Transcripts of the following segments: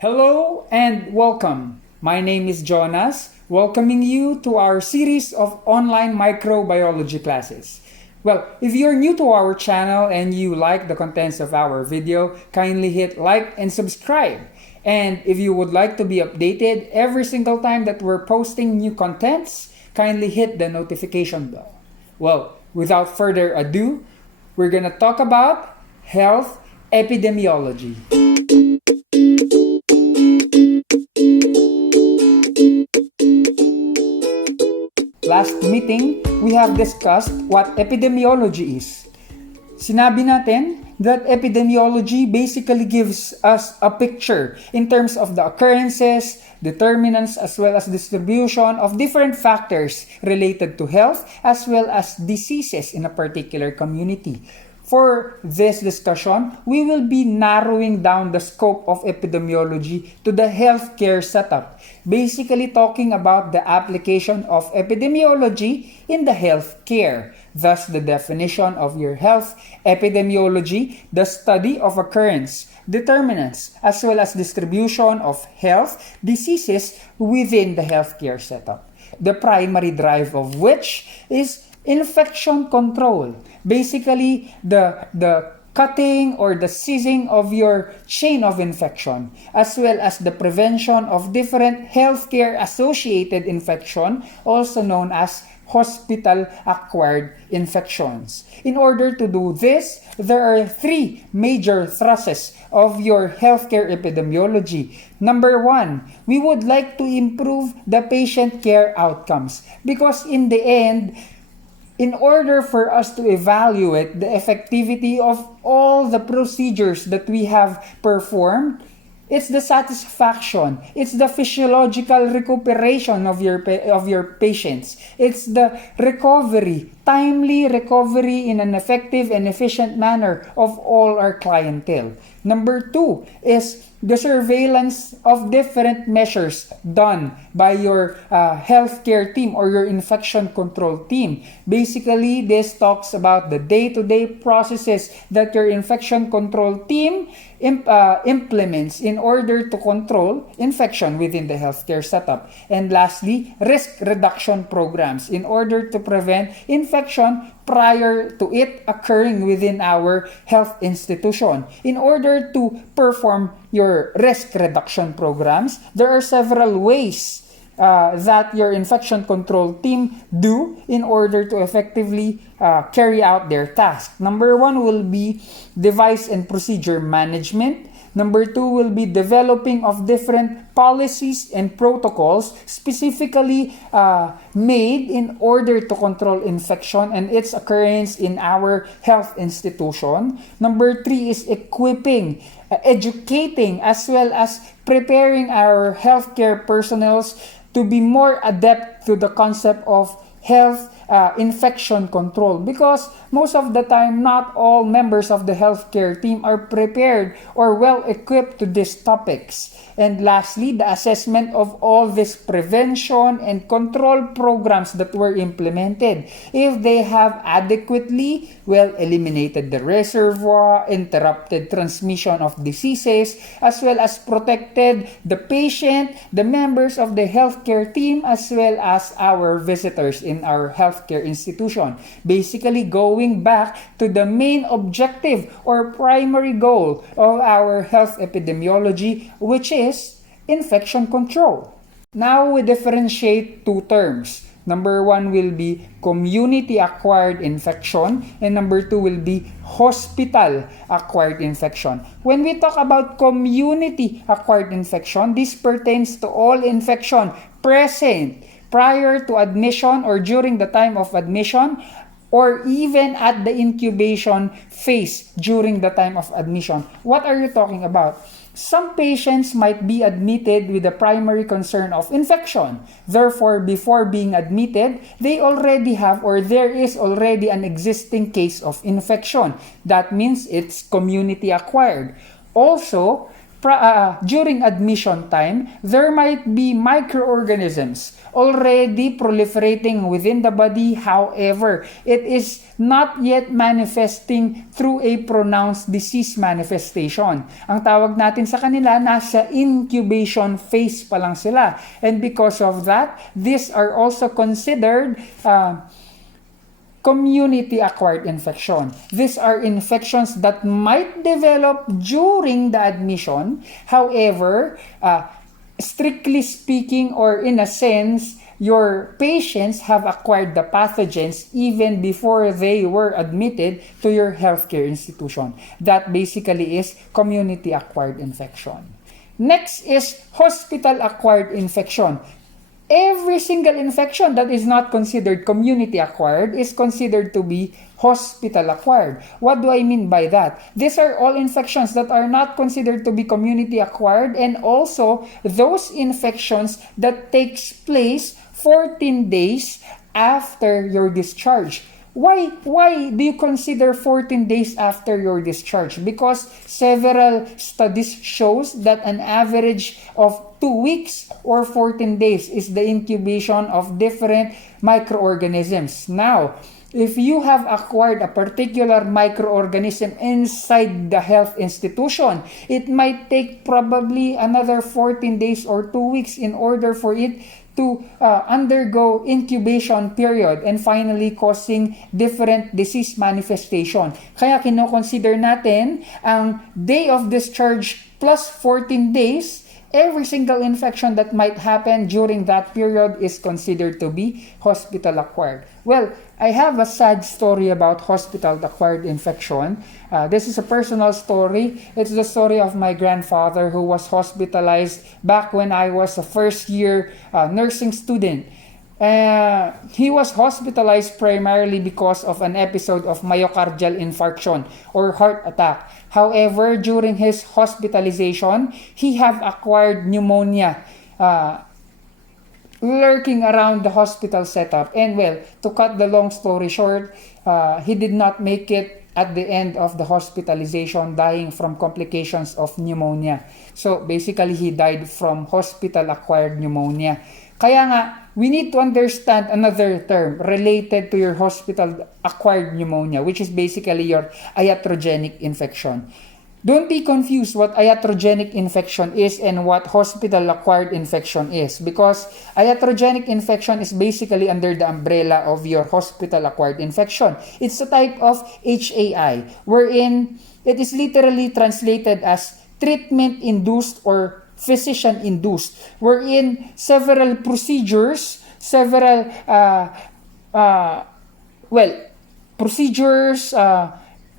Hello and welcome. My name is Jonas, welcoming you to our series of online microbiology classes. Well, if you're new to our channel and you like the contents of our video, kindly hit like and subscribe. And if you would like to be updated every single time that we're posting new contents, kindly hit the notification bell. Well, without further ado, we're gonna talk about health epidemiology. Last meeting, we have discussed what epidemiology is. Sinabi natin that epidemiology basically gives us a picture in terms of the occurrences, determinants, as well as distribution of different factors related to health as well as diseases in a particular community. For this discussion, we will be narrowing down the scope of epidemiology to the healthcare setup, basically talking about the application of epidemiology in the healthcare. Thus, the definition of your health epidemiology, the study of occurrence, determinants, as well as distribution of health diseases within the healthcare setup. The primary drive of which is infection control. Basically, the cutting or the seizing of your chain of infection, as well as the prevention of different healthcare associated infection, also known as hospital-acquired infections. In order to do this, there are three major thrusts of your healthcare epidemiology. Number one, we would like to improve the patient care outcomes because in the end, in order for us to evaluate the effectivity of all the procedures that we have performed, it's the satisfaction, it's the physiological recuperation of your patients, it's the recovery, timely recovery in an effective and efficient manner of all our clientele. Number two is the surveillance of different measures done by your healthcare team or your infection control team. Basically, this talks about the day-to-day processes that your infection control team implements in order to control infection within the healthcare setup. And lastly, risk reduction programs in order to prevent infection prior to it occurring within our health institution. In order to perform your risk reduction programs, there are several ways that your infection control team do in order to effectively carry out their task. Number one will be device and procedure management. Number two will be developing of different policies and protocols specifically made in order to control infection and its occurrence in our health institution. Number three is equipping, educating, as well as preparing our healthcare personnel to be more adept to the concept of health infection control, because most of the time not all members of the healthcare team are prepared or well equipped to these topics. And lastly, the assessment of all this prevention and control programs that were implemented. If they have adequately eliminated the reservoir, interrupted transmission of diseases, as well as protected the patient, the members of the healthcare team, as well as our visitors in our healthcare institution. Basically, going back to the main objective or primary goal of our health epidemiology, which is infection control. Now we differentiate two terms. Number one will be community-acquired infection, and number two will be hospital-acquired infection. When we talk about community-acquired infection, this pertains to all infection present prior to admission or during the time of admission, or even at the incubation phase during the time of admission. What are you talking about? Some patients might be admitted with the primary concern of infection. Therefore, before being admitted, they already have or there is already an existing case of infection. That means it's community acquired. Also, during admission time, there might be microorganisms already proliferating within the body. However, it is not yet manifesting through a pronounced disease manifestation. Ang tawag natin sa kanila, nasa incubation phase pa lang sila. And because of that, these are also considered community-acquired infection. These are infections that might develop during the admission. However, strictly speaking, or in a sense, your patients have acquired the pathogens even before they were admitted to your healthcare institution. That basically is community-acquired infection. Next is hospital-acquired infection. Every single infection that is not considered community-acquired is considered to be hospital-acquired. What do I mean by that? These are all infections that are not considered to be community-acquired, and also those infections that takes place 14 days after your discharge. Why do you consider 14 days after your discharge? Because several studies shows that an average of 2 weeks or 14 days is the incubation of different microorganisms. Now, if you have acquired a particular microorganism inside the health institution, it might take probably another 14 days or 2 weeks in order for it to undergo incubation period and finally causing different disease manifestation. Kaya kino-consider natin ang day of discharge plus 14 days. Every single infection that might happen during that period is considered to be hospital-acquired. Well, I have a sad story about hospital-acquired infection. This is a personal story. It's the story of my grandfather who was hospitalized back when I was a first-year nursing student. He was hospitalized primarily because of an episode of myocardial infarction or heart attack. However, during his hospitalization, he have acquired pneumonia lurking around the hospital setup. And well, to cut the long story short, he did not make it at the end of the hospitalization, dying from complications of pneumonia. So basically, he died from hospital-acquired pneumonia. Kaya nga, we need to understand another term related to your hospital-acquired pneumonia, which is basically your iatrogenic infection. Don't be confused what iatrogenic infection is and what hospital-acquired infection is, because iatrogenic infection is basically under the umbrella of your hospital-acquired infection. It's a type of HAI, wherein it is literally translated as treatment-induced or physician-induced, wherein several procedures,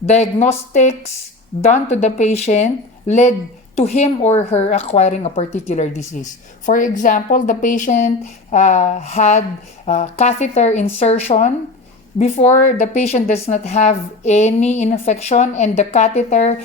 diagnostics done to the patient led to him or her acquiring a particular disease. For example, the patient had catheter insertion. Before, the patient does not have any infection, and the catheter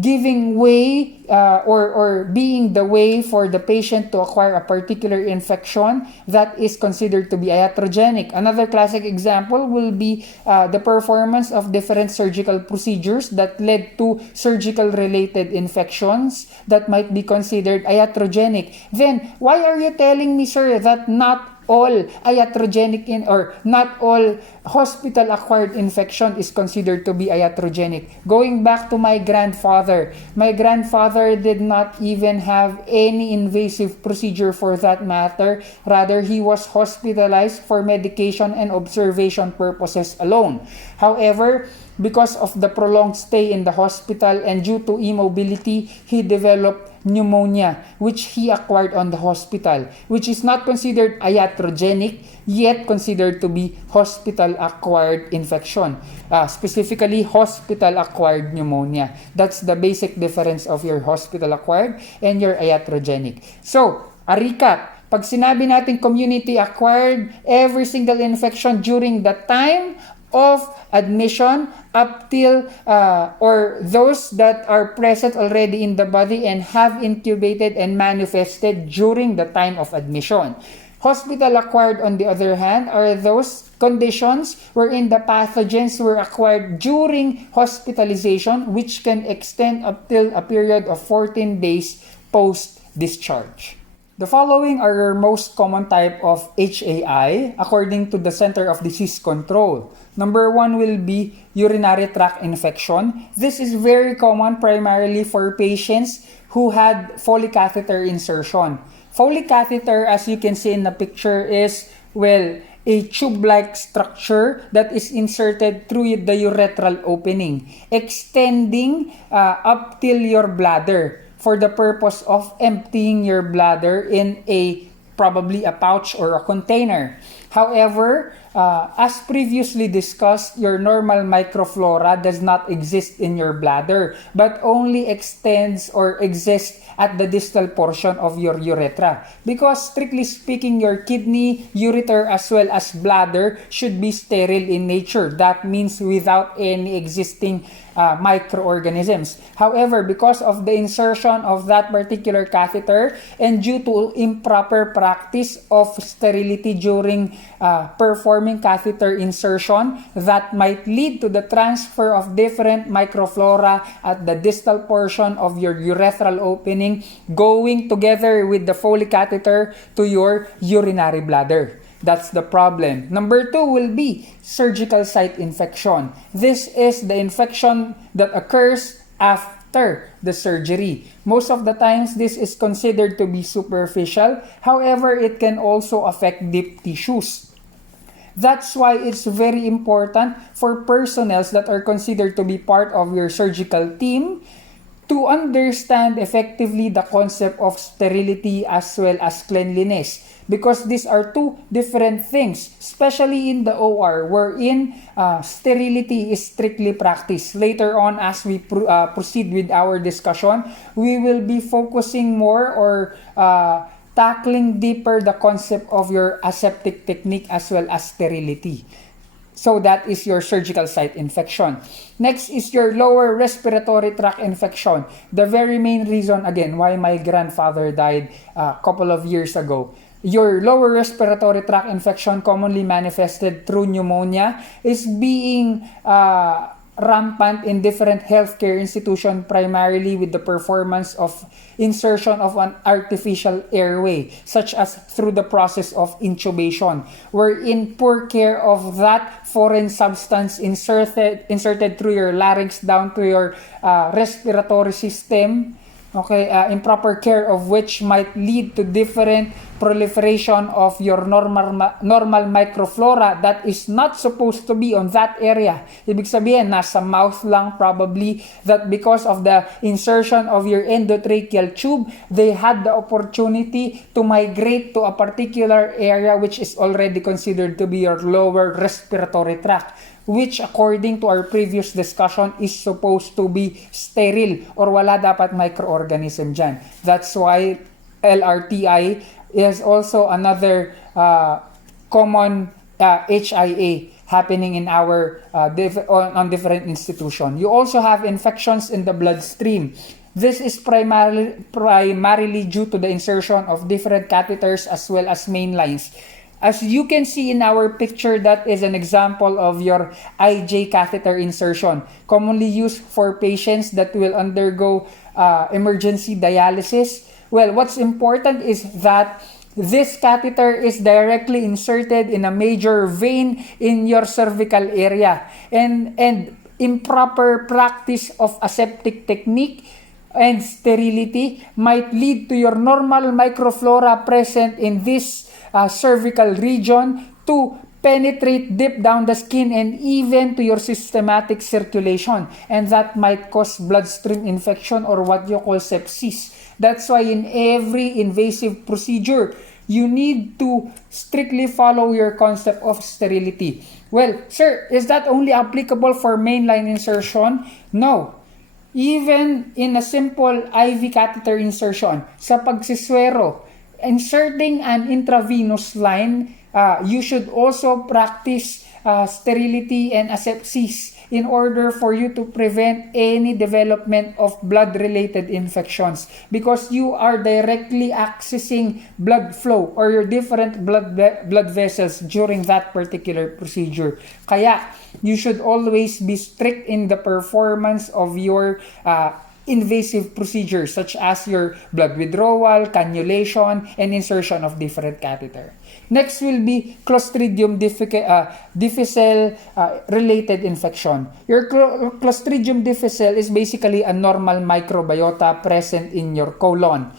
giving way or being the way for the patient to acquire a particular infection, that is considered to be iatrogenic. Another classic example will be the performance of different surgical procedures that led to surgical related infections that might be considered iatrogenic. Then, why are you telling me, sir, that not all iatrogenic or not all hospital-acquired infection is considered to be iatrogenic? Going back to my grandfather did not even have any invasive procedure for that matter. Rather, he was hospitalized for medication and observation purposes alone. However, because of the prolonged stay in the hospital and due to immobility, he developed pneumonia, which he acquired on the hospital, which is not considered iatrogenic, yet considered to be hospital-acquired infection. Specifically, hospital-acquired pneumonia. That's the basic difference of your hospital-acquired and your iatrogenic. So, a recap. Pag sinabi natin community-acquired, every single infection during the time of admission up till or those that are present already in the body and have incubated and manifested during the time of admission. Hospital-acquired, on the other hand, are those conditions wherein the pathogens were acquired during hospitalization, which can extend up till a period of 14 days post-discharge. The following are your most common type of HAI according to the Center of Disease Control. Number 1 will be urinary tract infection. This is very common primarily for patients who had Foley catheter insertion. Foley catheter, as you can see in the picture, is, well, a tube-like structure that is inserted through the urethral opening, extending up till your bladder, for the purpose of emptying your bladder in probably a pouch or a container. However, as previously discussed, your normal microflora does not exist in your bladder, but only extends or exists at the distal portion of your urethra. Because strictly speaking, your kidney, ureter, as well as bladder should be sterile in nature. That means without any existing microorganisms. However, because of the insertion of that particular catheter and due to improper practice of sterility during performing catheter insertion, that might lead to the transfer of different microflora at the distal portion of your urethral opening, going together with the Foley catheter to your urinary bladder. That's the problem. Number 2 will be surgical site infection. This is the infection that occurs after the surgery. Most of the times, this is considered to be superficial. However, it can also affect deep tissues. That's why it's very important for personnel that are considered to be part of your surgical team to understand effectively the concept of sterility as well as cleanliness, because these are two different things, especially in the OR, wherein sterility is strictly practiced. Later on, as we proceed with our discussion, we will be focusing more or tackling deeper the concept of your aseptic technique as well as sterility. So that is your surgical site infection. Next is your lower respiratory tract infection. The very main reason, again, why my grandfather died a couple of years ago. Your lower respiratory tract infection, commonly manifested through pneumonia, is being rampant in different healthcare institutions, primarily with the performance of insertion of an artificial airway, such as through the process of intubation, wherein poor care of that foreign substance inserted through your larynx down to your respiratory system, improper care of which might lead to different proliferation of your normal microflora that is not supposed to be on that area. Ibig sabihin, nasa mouth lang probably, that because of the insertion of your endotracheal tube, they had the opportunity to migrate to a particular area which is already considered to be your lower respiratory tract, which according to our previous discussion is supposed to be sterile or wala dapat microorganism dyan. That's why LRTI is also another common HIA happening in our on different institutions. You also have infections in the bloodstream. This is primarily due to the insertion of different catheters as well as main lines. As you can see in our picture, that is an example of your IJ catheter insertion, commonly used for patients that will undergo emergency dialysis. Well, what's important is that this catheter is directly inserted in a major vein in your cervical area, and improper practice of aseptic technique and sterility might lead to your normal microflora present in this cervical region to penetrate deep down the skin and even to your systematic circulation, and that might cause bloodstream infection or what you call sepsis. That's why in every invasive procedure, you need to strictly follow your concept of sterility. Well, sir, is that only applicable for mainline insertion? No. Even in a simple IV catheter insertion, sa pagsiswero, inserting an intravenous line, you should also practice sterility and asepsis in order for you to prevent any development of blood-related infections, because you are directly accessing blood flow or your different blood vessels during that particular procedure. Kaya, you should always be strict in the performance of your invasive procedures such as your blood withdrawal, cannulation, and insertion of different catheter. Next will be Clostridium difficile related infection. Your Clostridium difficile is basically a normal microbiota present in your colon.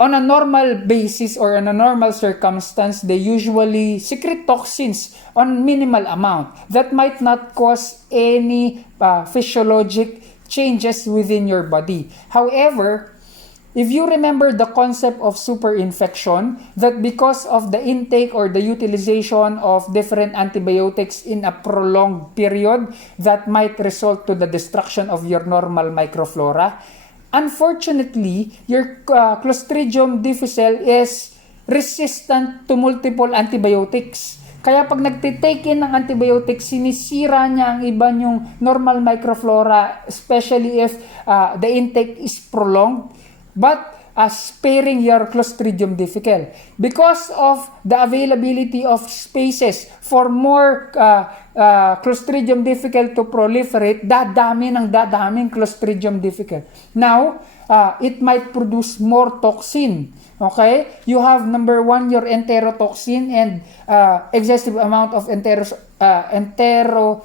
On a normal basis or on a normal circumstance, they usually secrete toxins on minimal amount that might not cause any physiologic changes within your body. However, if you remember the concept of superinfection, that because of the intake or the utilization of different antibiotics in a prolonged period, that might result to the destruction of your normal microflora. Unfortunately, your Clostridium difficile is resistant to multiple antibiotics. Kaya pag nagtitake in ng antibiotics, sinisira niya ang iba yung normal microflora, especially if the intake is prolonged, but sparing your Clostridium difficile. Because of the availability of spaces for more Clostridium difficile to proliferate, dadaming Clostridium difficile. Now, it might produce more toxin. Okay? You have number one, your enterotoxin, and excessive amount of enterotoxin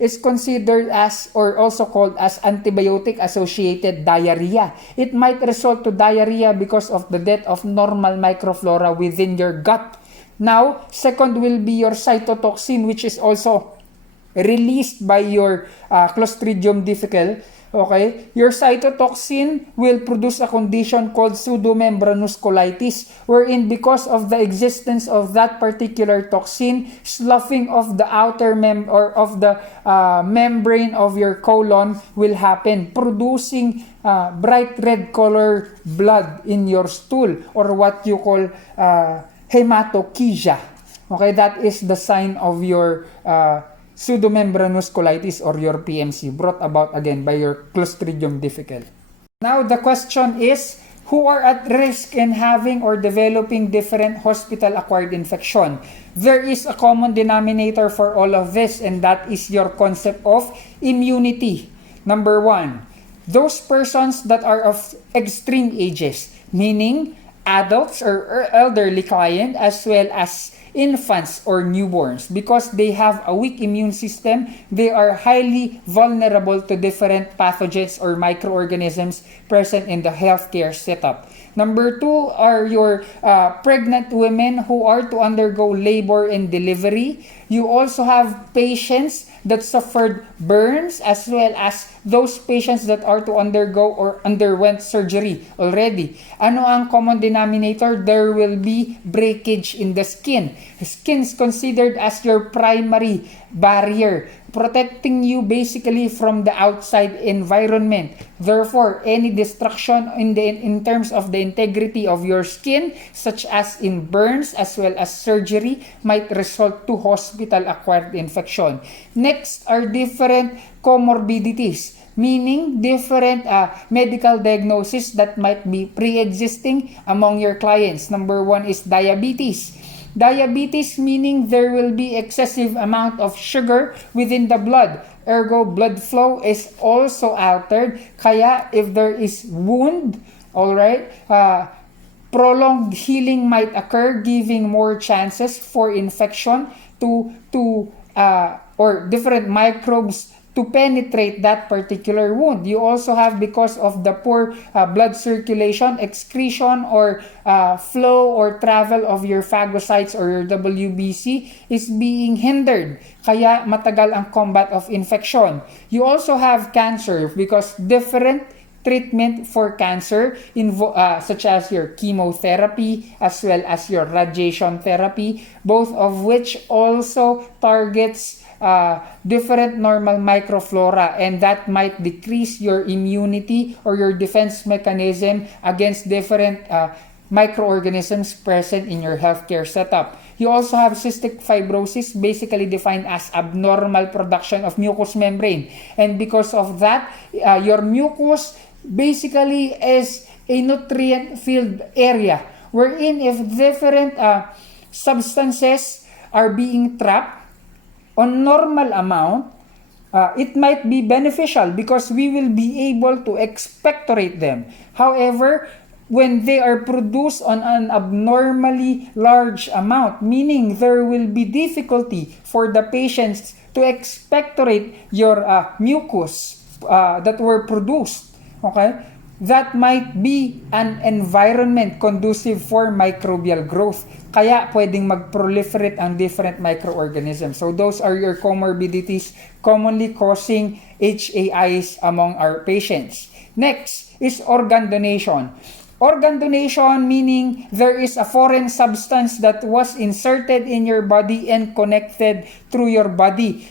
is considered as, or also called as, antibiotic-associated diarrhea. It might result to diarrhea because of the death of normal microflora within your gut. Now, second will be your cytotoxin, which is also released by your Clostridium difficile. Okay, your cytotoxin will produce a condition called pseudomembranous colitis, wherein because of the existence of that particular toxin, sloughing of the outer membrane of your colon will happen, producing bright red color blood in your stool, or what you call hematochezia. Okay, that is the sign of your pseudomembranous colitis or your PMC, brought about again by your Clostridium difficile. Now the question is, who are at risk in having or developing different hospital-acquired infection? There is a common denominator for all of this, and that is your concept of immunity. Number one, those persons that are of extreme ages, meaning adults or elderly client, as well as infants or newborns. Because they have a weak immune system, they are highly vulnerable to different pathogens or microorganisms present in the healthcare setup. Number two are your pregnant women who are to undergo labor and delivery. You also have patients that suffered burns, as well as those patients that are to undergo or underwent surgery already. Ano ang common denominator? There will be breakage in the skin. The skin is considered as your primary barrier, protecting you basically from the outside environment. Therefore, any destruction in terms of the integrity of your skin, such as in burns as well as surgery, might result to hospital-acquired infection. Next are different comorbidities, meaning different medical diagnoses that might be pre-existing among your clients. Number one is diabetes. Diabetes meaning there will be excessive amount of sugar within the blood. Ergo, blood flow is also altered. Kaya, if there is wound, alright, prolonged healing might occur, giving more chances for infection or different microbes to penetrate that particular wound. You also have, because of the poor blood circulation, excretion or flow or travel of your phagocytes or your WBC is being hindered. Kaya matagal ang combat of infection. You also have cancer because different treatment for cancer such as your chemotherapy as well as your radiation therapy, both of which also targets different normal microflora, and that might decrease your immunity or your defense mechanism against different microorganisms present in your healthcare setup. You also have cystic fibrosis, basically defined as abnormal production of mucous membrane. And because of that, your mucus basically is a nutrient-filled area wherein if different substances are being trapped on normal amount, it might be beneficial because we will be able to expectorate them. However, when they are produced on an abnormally large amount, meaning there will be difficulty for the patients to expectorate your mucus that were produced, okay? That might be an environment conducive for microbial growth. Kaya pwedeng mag-proliferate ang different microorganisms. So those are your comorbidities commonly causing HAIs among our patients. Next is organ donation. Organ donation meaning there is a foreign substance that was inserted in your body and connected through your body.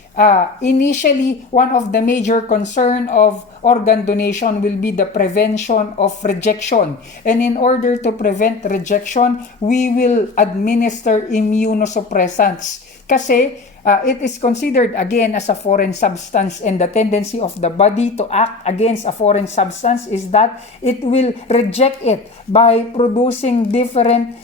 Initially, one of the major concern of organ donation will be the prevention of rejection. And in order to prevent rejection, we will administer immunosuppressants. Kasi it is considered again as a foreign substance, and the tendency of the body to act against a foreign substance is that it will reject it by producing different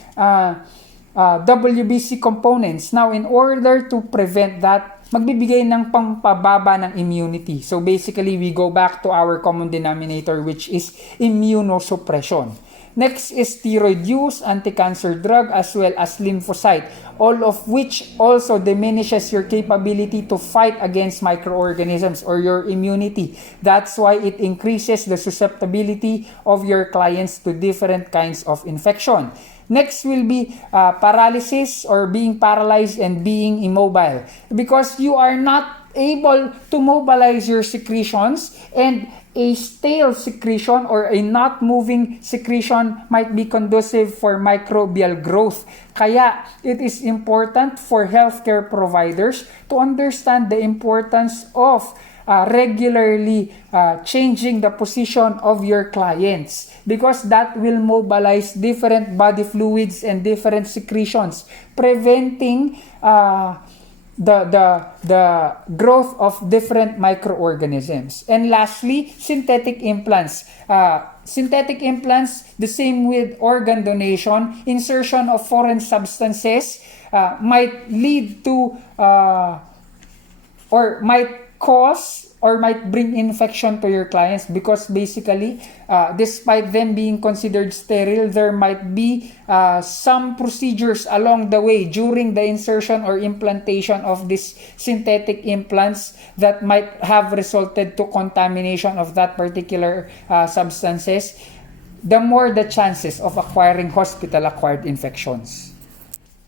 WBC components. Now, in order to prevent that, magbibigay ng pangpababa ng immunity. So basically, we go back to our common denominator, which is immunosuppression. Next is steroid use, anti-cancer drug, as well as lymphocyte, all of which also diminishes your capability to fight against microorganisms or your immunity. That's why it increases the susceptibility of your clients to different kinds of infection. Next will be paralysis or being paralyzed and being immobile, because you are not able to mobilize your secretions, and a stale secretion or a not moving secretion might be conducive for microbial growth. Kaya it is important for healthcare providers to understand the importance of regularly changing the position of your clients, because that will mobilize different body fluids and different secretions, preventing the growth of different microorganisms. And lastly, synthetic implants. Synthetic implants, the same with organ donation, insertion of foreign substances might lead to or might cause or might bring infection to your clients, because basically, despite them being considered sterile, there might be some procedures along the way during the insertion or implantation of these synthetic implants that might have resulted to contamination of that particular substances. The more the chances of acquiring hospital-acquired infections.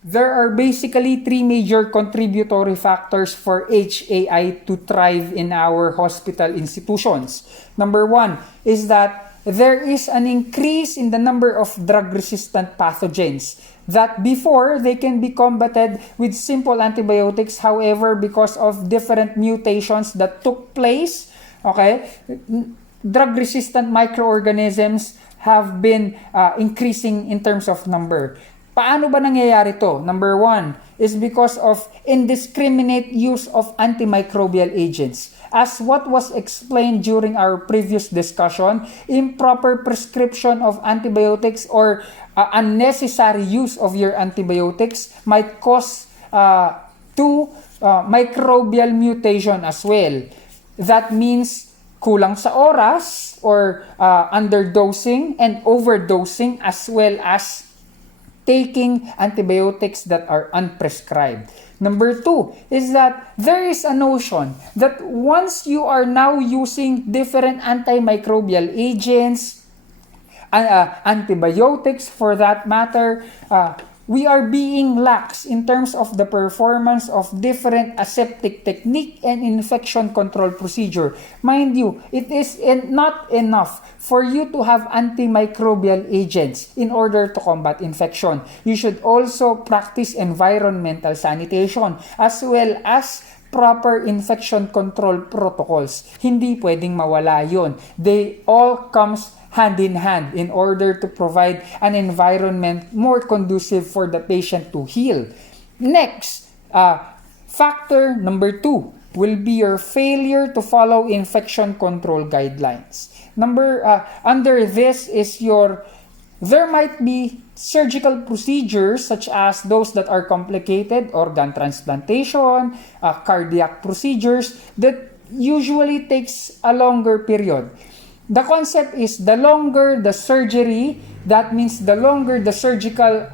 There are basically three major contributory factors for HAI to thrive in our hospital institutions. Number one is that there is an increase in the number of drug-resistant pathogens that before they can be combated with simple antibiotics. However, because of different mutations that took place, okay, drug-resistant microorganisms have been increasing in terms of number. Paano ba nangyayari to? Number one is because of indiscriminate use of antimicrobial agents. As what was explained during our previous discussion, improper prescription of antibiotics or unnecessary use of your antibiotics might cause microbial mutation as well. That means kulang sa oras or underdosing and overdosing, as well as taking antibiotics that are unprescribed. Number two is that there is a notion that once you are now using different antimicrobial agents, antibiotics for that matter, we are being lax in terms of the performance of different aseptic technique and infection control procedure. Mind you, it is not enough for you to have antimicrobial agents in order to combat infection. You should also practice environmental sanitation as well as proper infection control protocols. Hindi pwedeng mawala yun. They all comes hand in hand in order to provide an environment more conducive for the patient to heal. Next, factor number 2 will be your failure to follow infection control guidelines. Under this is there might be surgical procedures such as those that are complicated, organ transplantation, cardiac procedures that usually takes a longer period. The concept is the longer the surgery, that means the longer the surgical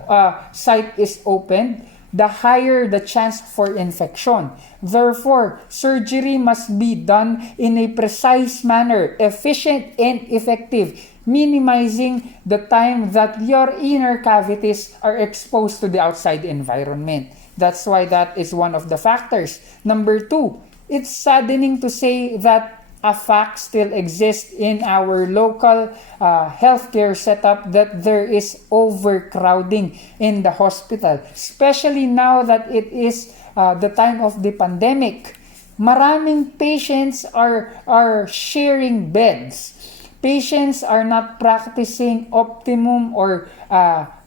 site is opened, the higher the chance for infection. Therefore, surgery must be done in a precise manner, efficient and effective, minimizing the time that your inner cavities are exposed to the outside environment. That's why that is one of the factors. Number 2, it's saddening to say that a fact still exists in our local healthcare setup that there is overcrowding in the hospital, especially now that it is the time of the pandemic. Maraming patients are sharing beds. Patients are not practicing optimum or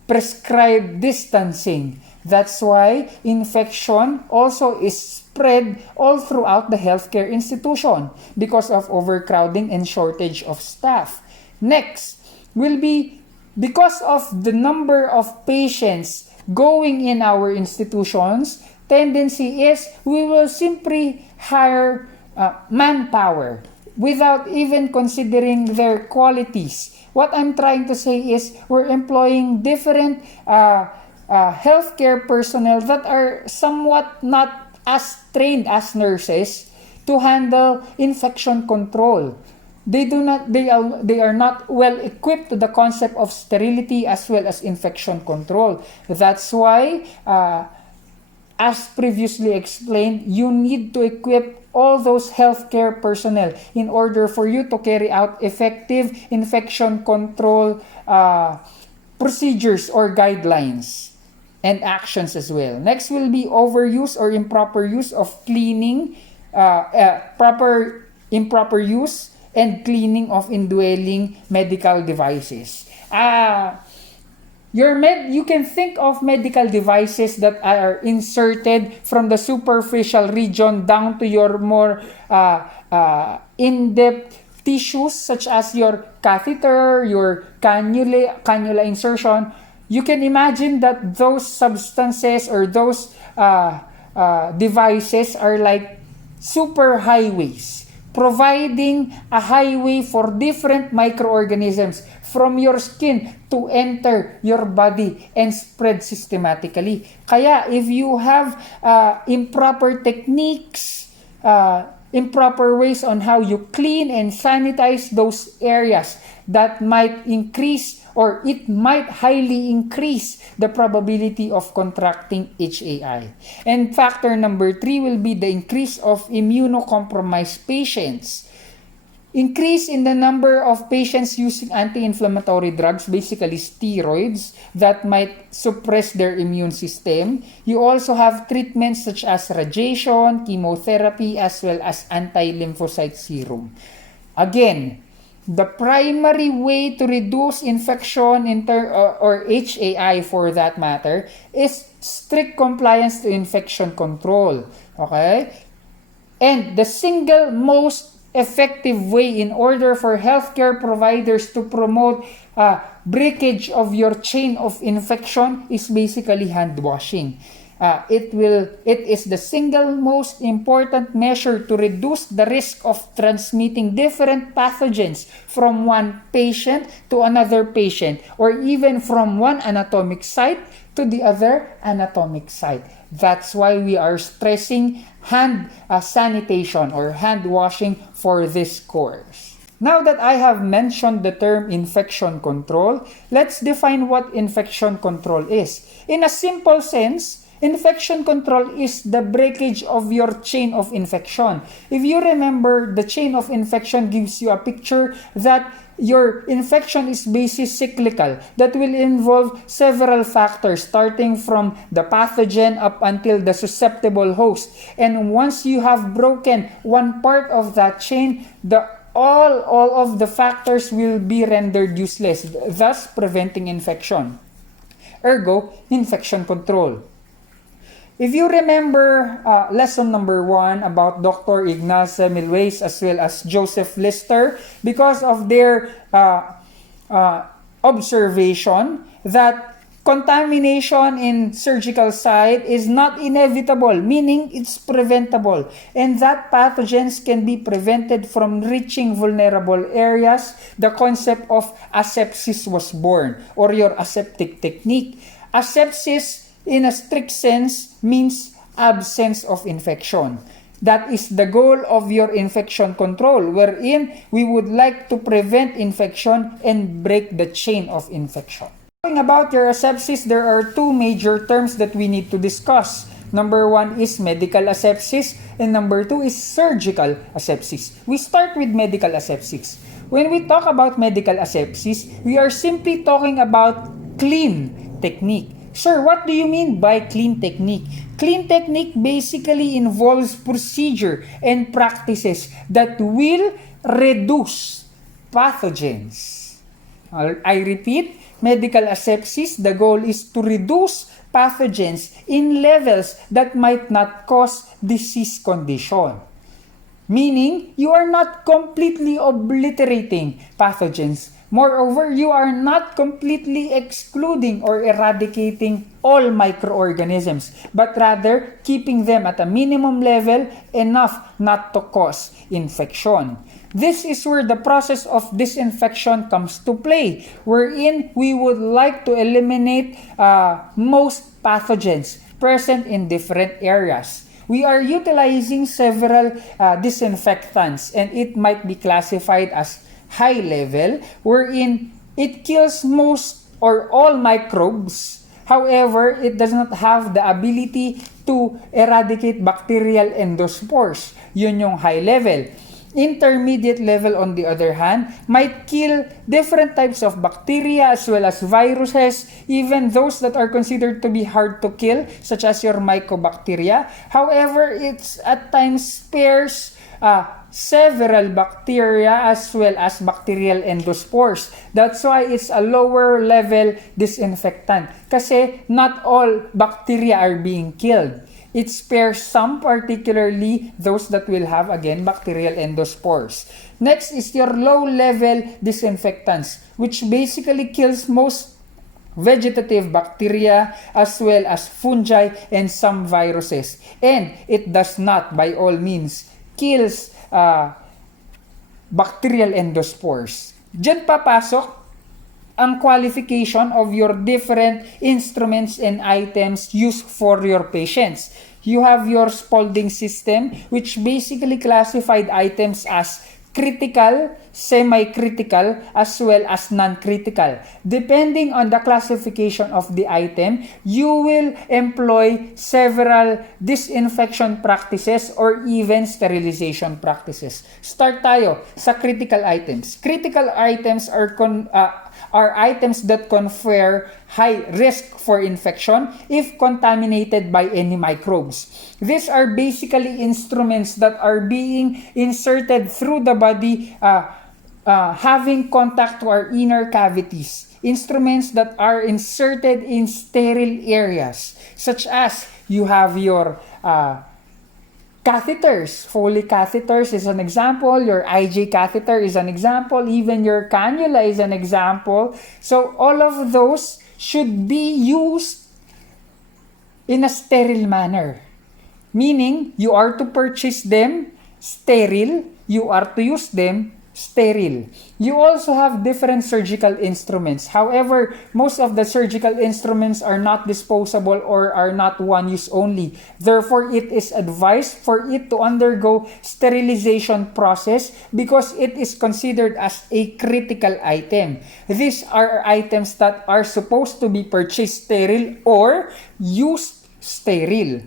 prescribed distancing. That's why infection also is spread all throughout the healthcare institution because of overcrowding and shortage of staff. Next will be because of the number of patients going in our institutions, tendency is we will simply hire manpower without even considering their qualities. What I'm trying to say is we're employing different healthcare personnel that are somewhat not as trained as nurses to handle infection control. They are not well equipped to the concept of sterility as well as infection control. That's why, as previously explained, you need to equip all those healthcare personnel in order for you to carry out effective infection control procedures or guidelines and actions as well. Next will be overuse or improper use of cleaning, improper use and cleaning of indwelling medical devices. You can think of medical devices that are inserted from the superficial region down to your more in-depth tissues such as your catheter, your cannula insertion. You can imagine that those substances or those devices are like super highways, providing a highway for different microorganisms from your skin to enter your body and spread systematically. Kaya if you have improper techniques, improper ways on how you clean and sanitize those areas, that might increase or it might highly increase the probability of contracting HAI. And factor number 3 will be the increase of immunocompromised patients. Increase in the number of patients using anti-inflammatory drugs, basically steroids, that might suppress their immune system. You also have treatments such as radiation, chemotherapy, as well as anti-lymphocyte serum. Again, the primary way to reduce infection or HAI for that matter is strict compliance to infection control. Okay? And the single most effective way in order for healthcare providers to promote breakage of your chain of infection is basically hand washing. It is the single most important measure to reduce the risk of transmitting different pathogens from one patient to another patient, or even from one anatomic site to the other anatomic site. That's why we are stressing hand sanitation or hand washing for this course. Now that I have mentioned the term infection control, let's define what infection control is. In a simple sense, infection control is the breakage of your chain of infection. If you remember, the chain of infection gives you a picture that your infection is basically cyclical, that will involve several factors starting from the pathogen up until the susceptible host. And once you have broken one part of that chain, all of the factors will be rendered useless, thus preventing infection. Ergo, infection control. If you remember lesson number 1 about Dr. Ignace Milways as well as Joseph Lister, because of their observation that contamination in surgical site is not inevitable, meaning it's preventable, and that pathogens can be prevented from reaching vulnerable areas, the concept of asepsis was born, or your aseptic technique. Asepsis, in a strict sense, means absence of infection. That is the goal of your infection control, wherein we would like to prevent infection and break the chain of infection. Talking about your asepsis, there are two major terms that we need to discuss. Number 1 is medical asepsis, and number 2 is surgical asepsis. We start with medical asepsis. When we talk about medical asepsis, we are simply talking about clean technique. Sir, what do you mean by clean technique? Clean technique basically involves procedure and practices that will reduce pathogens. I repeat, medical asepsis, the goal is to reduce pathogens in levels that might not cause disease condition. Meaning, you are not completely obliterating pathogens. Moreover, you are not completely excluding or eradicating all microorganisms, but rather keeping them at a minimum level enough not to cause infection. This is where the process of disinfection comes to play, wherein we would like to eliminate most pathogens present in different areas. We are utilizing several disinfectants, and it might be classified as high level, wherein it kills most or all microbes. However, it does not have the ability to eradicate bacterial endospores. Yun yung high level. Intermediate level, on the other hand, might kill different types of bacteria as well as viruses, even those that are considered to be hard to kill, such as your mycobacteria. However, it's at times spares several bacteria as well as bacterial endospores. That's why it's a lower level disinfectant. Kasi not all bacteria are being killed. It spares some, particularly those that will have, again, bacterial endospores. Next is your low-level disinfectants, which basically kills most vegetative bacteria as well as fungi and some viruses. And it does not, by all means, kills bacterial endospores. Diyan papasok ang qualification of your different instruments and items used for your patients. You have your Spalding system, which basically classified items as critical, semi-critical, as well as non-critical. Depending on the classification of the item, you will employ several disinfection practices or even sterilization practices. Start tayo sa critical items. Critical items are items that confer high risk for infection if contaminated by any microbes. These are basically instruments that are being inserted through the body, having contact to our inner cavities. Instruments that are inserted in sterile areas, such as you have your catheters. Foley catheters is an example. Your IJ catheter is an example. Even your cannula is an example. So all of those should be used in a sterile manner. Meaning, you are to purchase them sterile. You are to use them sterile. You also have different surgical instruments. However, most of the surgical instruments are not disposable or are not one use only. Therefore, it is advised for it to undergo sterilization process because it is considered as a critical item. These are items that are supposed to be purchased sterile or used sterile.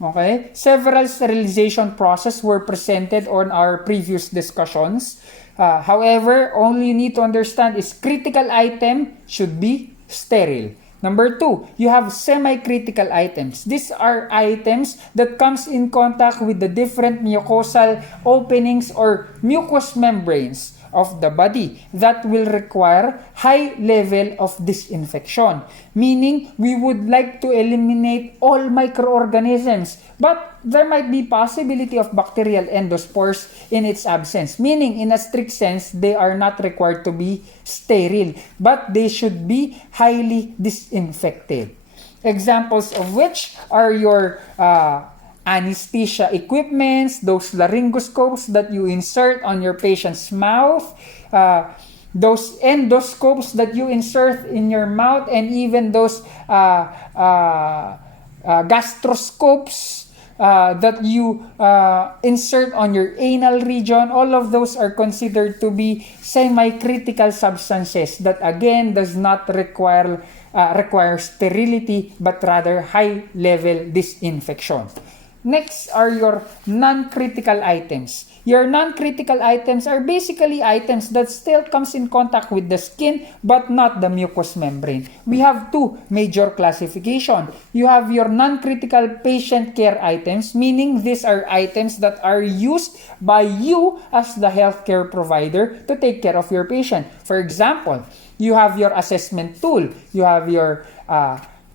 Okay? Several sterilization processes were presented on our previous discussions. However, all you need to understand is critical item should be sterile. Number 2, you have semi-critical items. These are items that comes in contact with the different mucosal openings or mucous membranes of the body that will require high level of disinfection. Meaning, we would like to eliminate all microorganisms, but there might be possibility of bacterial endospores in its absence. Meaning, in a strict sense, they are not required to be sterile, but they should be highly disinfected. Examples of which are your anesthesia equipments, those laryngoscopes that you insert on your patient's mouth, those endoscopes that you insert in your mouth, and even those gastroscopes that you insert on your anal region. All of those are considered to be semi-critical substances that again does not require sterility but rather high-level disinfection. Next are your non-critical items. Your non-critical items are basically items that still comes in contact with the skin but not the mucous membrane. We have two major classification. You have your non-critical patient care items, meaning these are items that are used by you as the healthcare provider to take care of your patient. For example, you have your assessment tool, you have your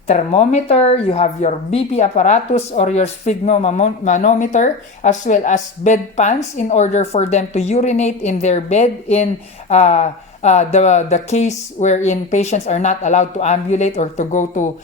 thermometer, you have your BP apparatus or your sphygmomanometer, as well as bedpans in order for them to urinate in their bed in the case wherein patients are not allowed to ambulate or to go to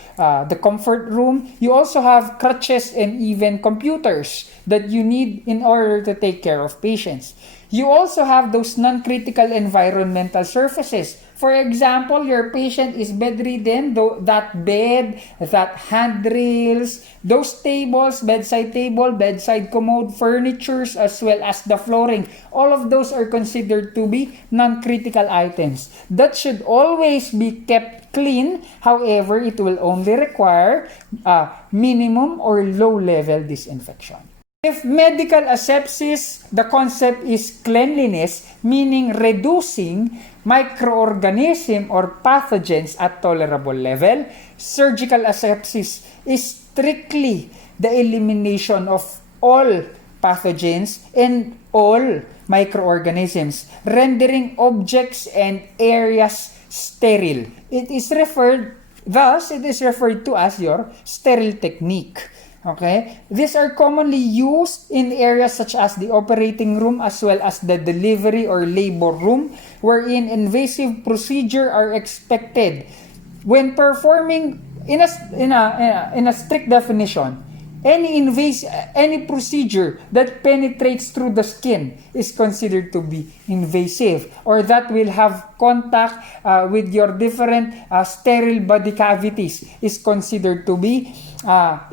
the comfort room. You also have crutches and even computers that you need in order to take care of patients. You also have those non-critical environmental surfaces. For example, your patient is bedridden, that bed, that handrails, those tables, bedside table, bedside commode, furnitures, as well as the flooring. All of those are considered to be non-critical items that should always be kept clean. However, it will only require minimum or low-level disinfection. If medical asepsis, the concept is cleanliness, meaning reducing microorganism or pathogens at tolerable level. Surgical asepsis is strictly the elimination of all pathogens and all microorganisms, rendering objects and areas sterile. It is referred to as your sterile technique. Okay, these are commonly used in areas such as the operating room as well as the delivery or labor room, wherein invasive procedure are expected. When performing in a strict definition, any procedure that penetrates through the skin is considered to be invasive, or that will have contact with your different sterile body cavities is considered to be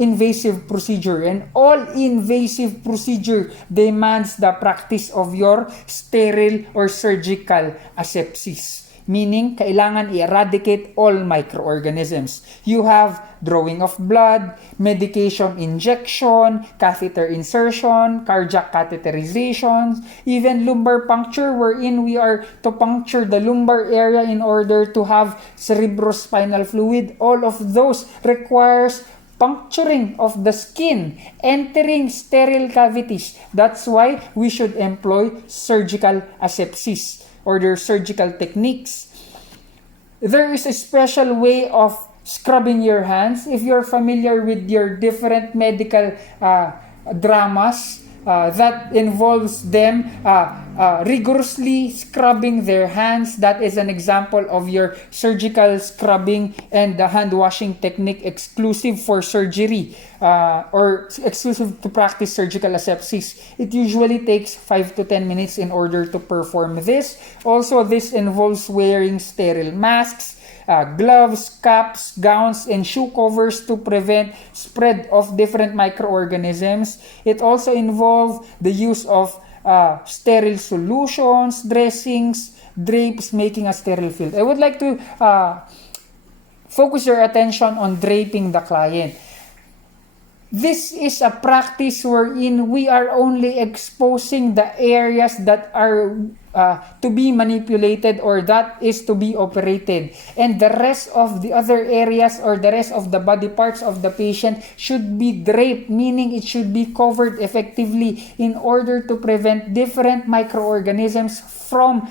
invasive procedure. And all invasive procedure demands the practice of your sterile or surgical asepsis, meaning kailangan i-eradicate all microorganisms. You have drawing of blood, medication injection, catheter insertion, cardiac catheterization, even lumbar puncture, wherein we are to puncture the lumbar area in order to have cerebrospinal fluid. All of those requires puncturing of the skin, entering sterile cavities. That's why we should employ surgical asepsis or their surgical techniques. There is a special way of scrubbing your hands. If you're familiar with your different medical dramas that involves them rigorously scrubbing their hands, that is an example of your surgical scrubbing and the hand washing technique exclusive for surgery or exclusive to practice surgical asepsis. It usually takes 5 to 10 minutes in order to perform this. Also, this involves wearing sterile masks, gloves, caps, gowns, and shoe covers to prevent spread of different microorganisms. It also involves the use of sterile solutions, dressings, drapes, making a sterile field. I would like to focus your attention on draping the client. This is a practice wherein we are only exposing the areas that are to be manipulated, or that is to be operated. And the rest of the other areas or the rest of the body parts of the patient should be draped, meaning it should be covered effectively in order to prevent different microorganisms from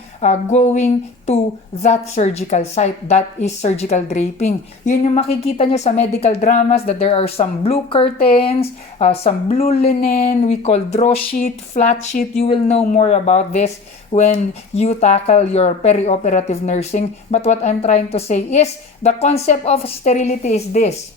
going to that surgical site. That is surgical draping. Yun yung makikita nyo sa medical dramas, that there are some blue curtains, some blue linen, we call draw sheet, flat sheet. You will know more about this when you tackle your perioperative nursing. But what I'm trying to say is, the concept of sterility is this: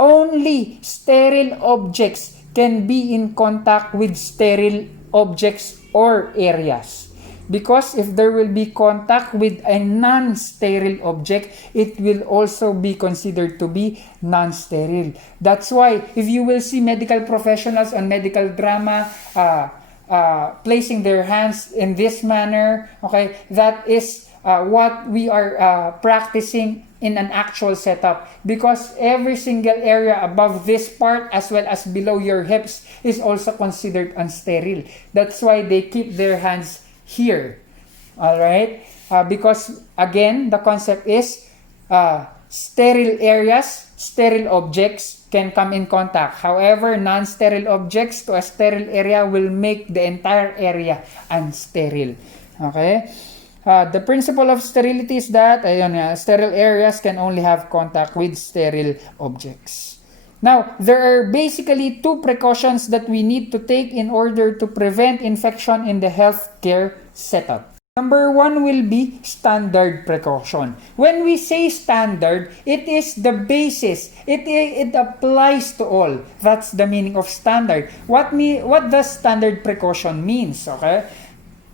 only sterile objects can be in contact with sterile objects or areas. Because if there will be contact with a non-sterile object, it will also be considered to be non-sterile. That's why if you will see medical professionals on medical drama placing their hands in this manner, okay, that is what we are practicing in an actual setup, because every single area above this part as well as below your hips is also considered unsterile. That's why they keep their hands here. All right, because again, the concept is sterile areas, sterile objects can come in contact. However, non-sterile objects to a sterile area will make the entire area unsterile. Okay, the principle of sterility is that sterile areas can only have contact with sterile objects. Now, there are basically two precautions that we need to take in order to prevent infection in the healthcare setup. Number one will be standard precaution. When we say standard, it is the basis. It applies to all. That's the meaning of standard. What does standard precaution means? Okay?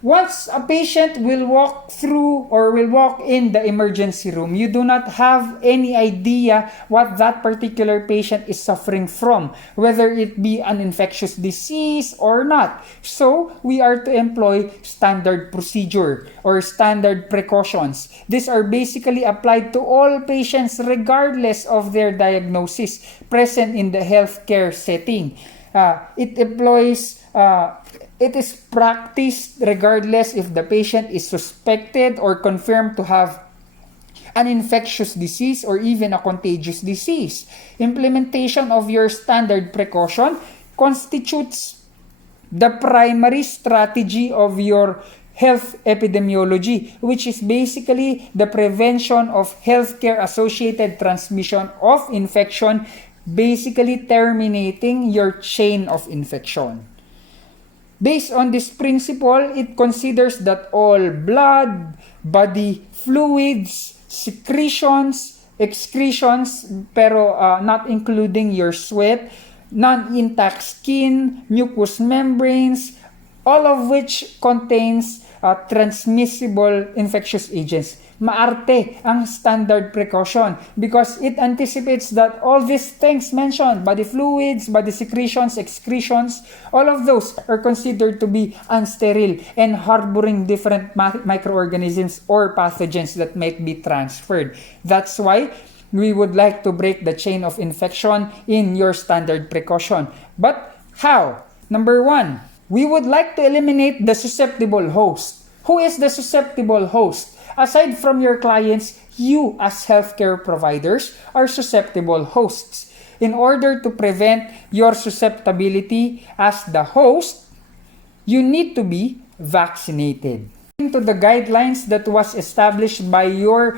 Once a patient will walk through or will walk in the emergency room, you do not have any idea what that particular patient is suffering from, whether it be an infectious disease or not. So, we are to employ standard procedure or standard precautions. These are basically applied to all patients regardless of their diagnosis present in the healthcare setting. It is practiced regardless if the patient is suspected or confirmed to have an infectious disease or even a contagious disease. Implementation of your standard precaution constitutes the primary strategy of your health epidemiology, which is basically the prevention of healthcare-associated transmission of infection, basically terminating your chain of infection. Based on this principle, it considers that all blood, body fluids, secretions, excretions, pero not including your sweat, non-intact skin, mucous membranes, all of which contains transmissible infectious agents. Maarte ang standard precaution because it anticipates that all these things mentioned, body fluids, body secretions, excretions, all of those are considered to be unsterile and harboring different microorganisms or pathogens that might be transferred. That's why we would like to break the chain of infection in your standard precaution. But how? Number one, we would like to eliminate the susceptible host. Who is the susceptible host? Aside from your clients, you as healthcare providers are susceptible hosts. In order to prevent your susceptibility as the host, you need to be vaccinated. To the guidelines that was established by your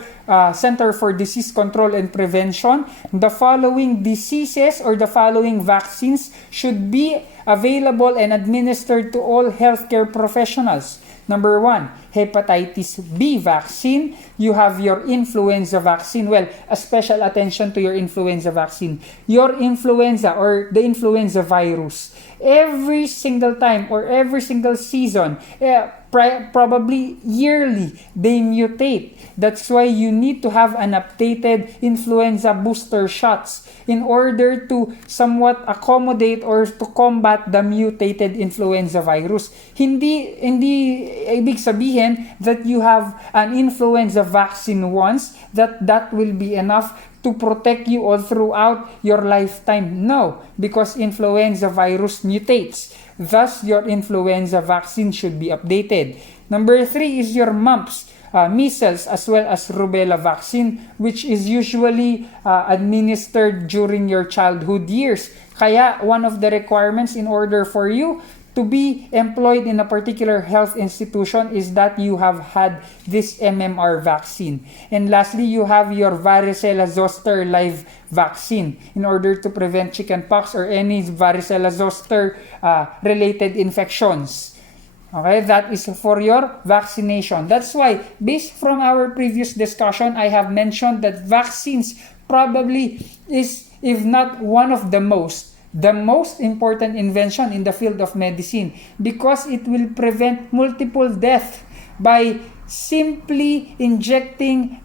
Center for Disease Control and Prevention, the following diseases or the following vaccines should be available and administered to all healthcare professionals. Number one, hepatitis B vaccine. You have your influenza vaccine. Well, a special attention to your influenza vaccine. Your influenza or the influenza virus. Every single time or every single season, probably yearly, they mutate. That's why you need to have an updated influenza booster shots in order to somewhat accommodate or to combat the mutated influenza virus. Hindi ibig sabihin that you have an influenza vaccine once, that will be enough to protect you all throughout your lifetime. No, because influenza virus mutates. Thus, your influenza vaccine should be updated. Number 3 is your mumps, measles, as well as rubella vaccine, which is usually administered during your childhood years. Kaya, one of the requirements in order for you to be employed in a particular health institution is that you have had this MMR vaccine. And lastly, you have your varicella zoster live vaccine in order to prevent chickenpox or any varicella zoster related infections. Okay, that is for your vaccination. That's why, based from our previous discussion, I have mentioned that vaccines probably is, if not one of the most important invention in the field of medicine, because it will prevent multiple deaths by simply injecting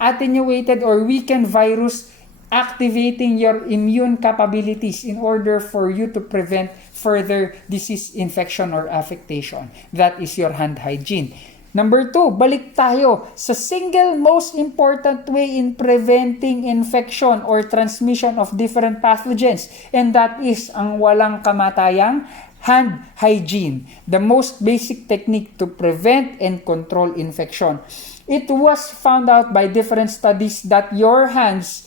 attenuated or weakened virus, activating your immune capabilities in order for you to prevent further disease, infection, or affectation. That is your hand hygiene. Number 2, balik tayo sa single most important way in preventing infection or transmission of different pathogens, and that is ang walang kamatayang hand hygiene, the most basic technique to prevent and control infection. It was found out by different studies that your hands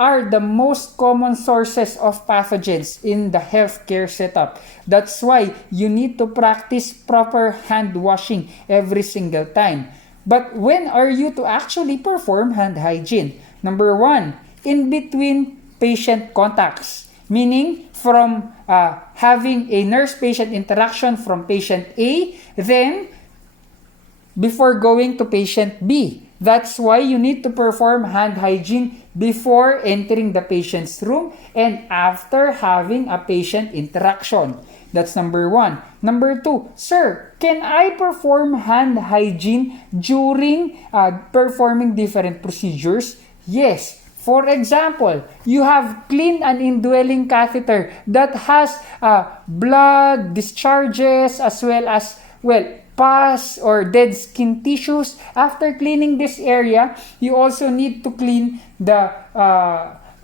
are the most common sources of pathogens in the healthcare setup. That's why you need to practice proper hand washing every single time. But when are you to actually perform hand hygiene? Number 1, in between patient contacts, meaning from having a nurse-patient interaction from patient A, then before going to patient B. That's why you need to perform hand hygiene before entering the patient's room and after having a patient interaction. That's number 1. Number 2, sir, can I perform hand hygiene during performing different procedures? Yes. For example, you have cleaned an indwelling catheter that has blood discharges as well as, pus or dead skin tissues. After cleaning this area, you also need to clean the,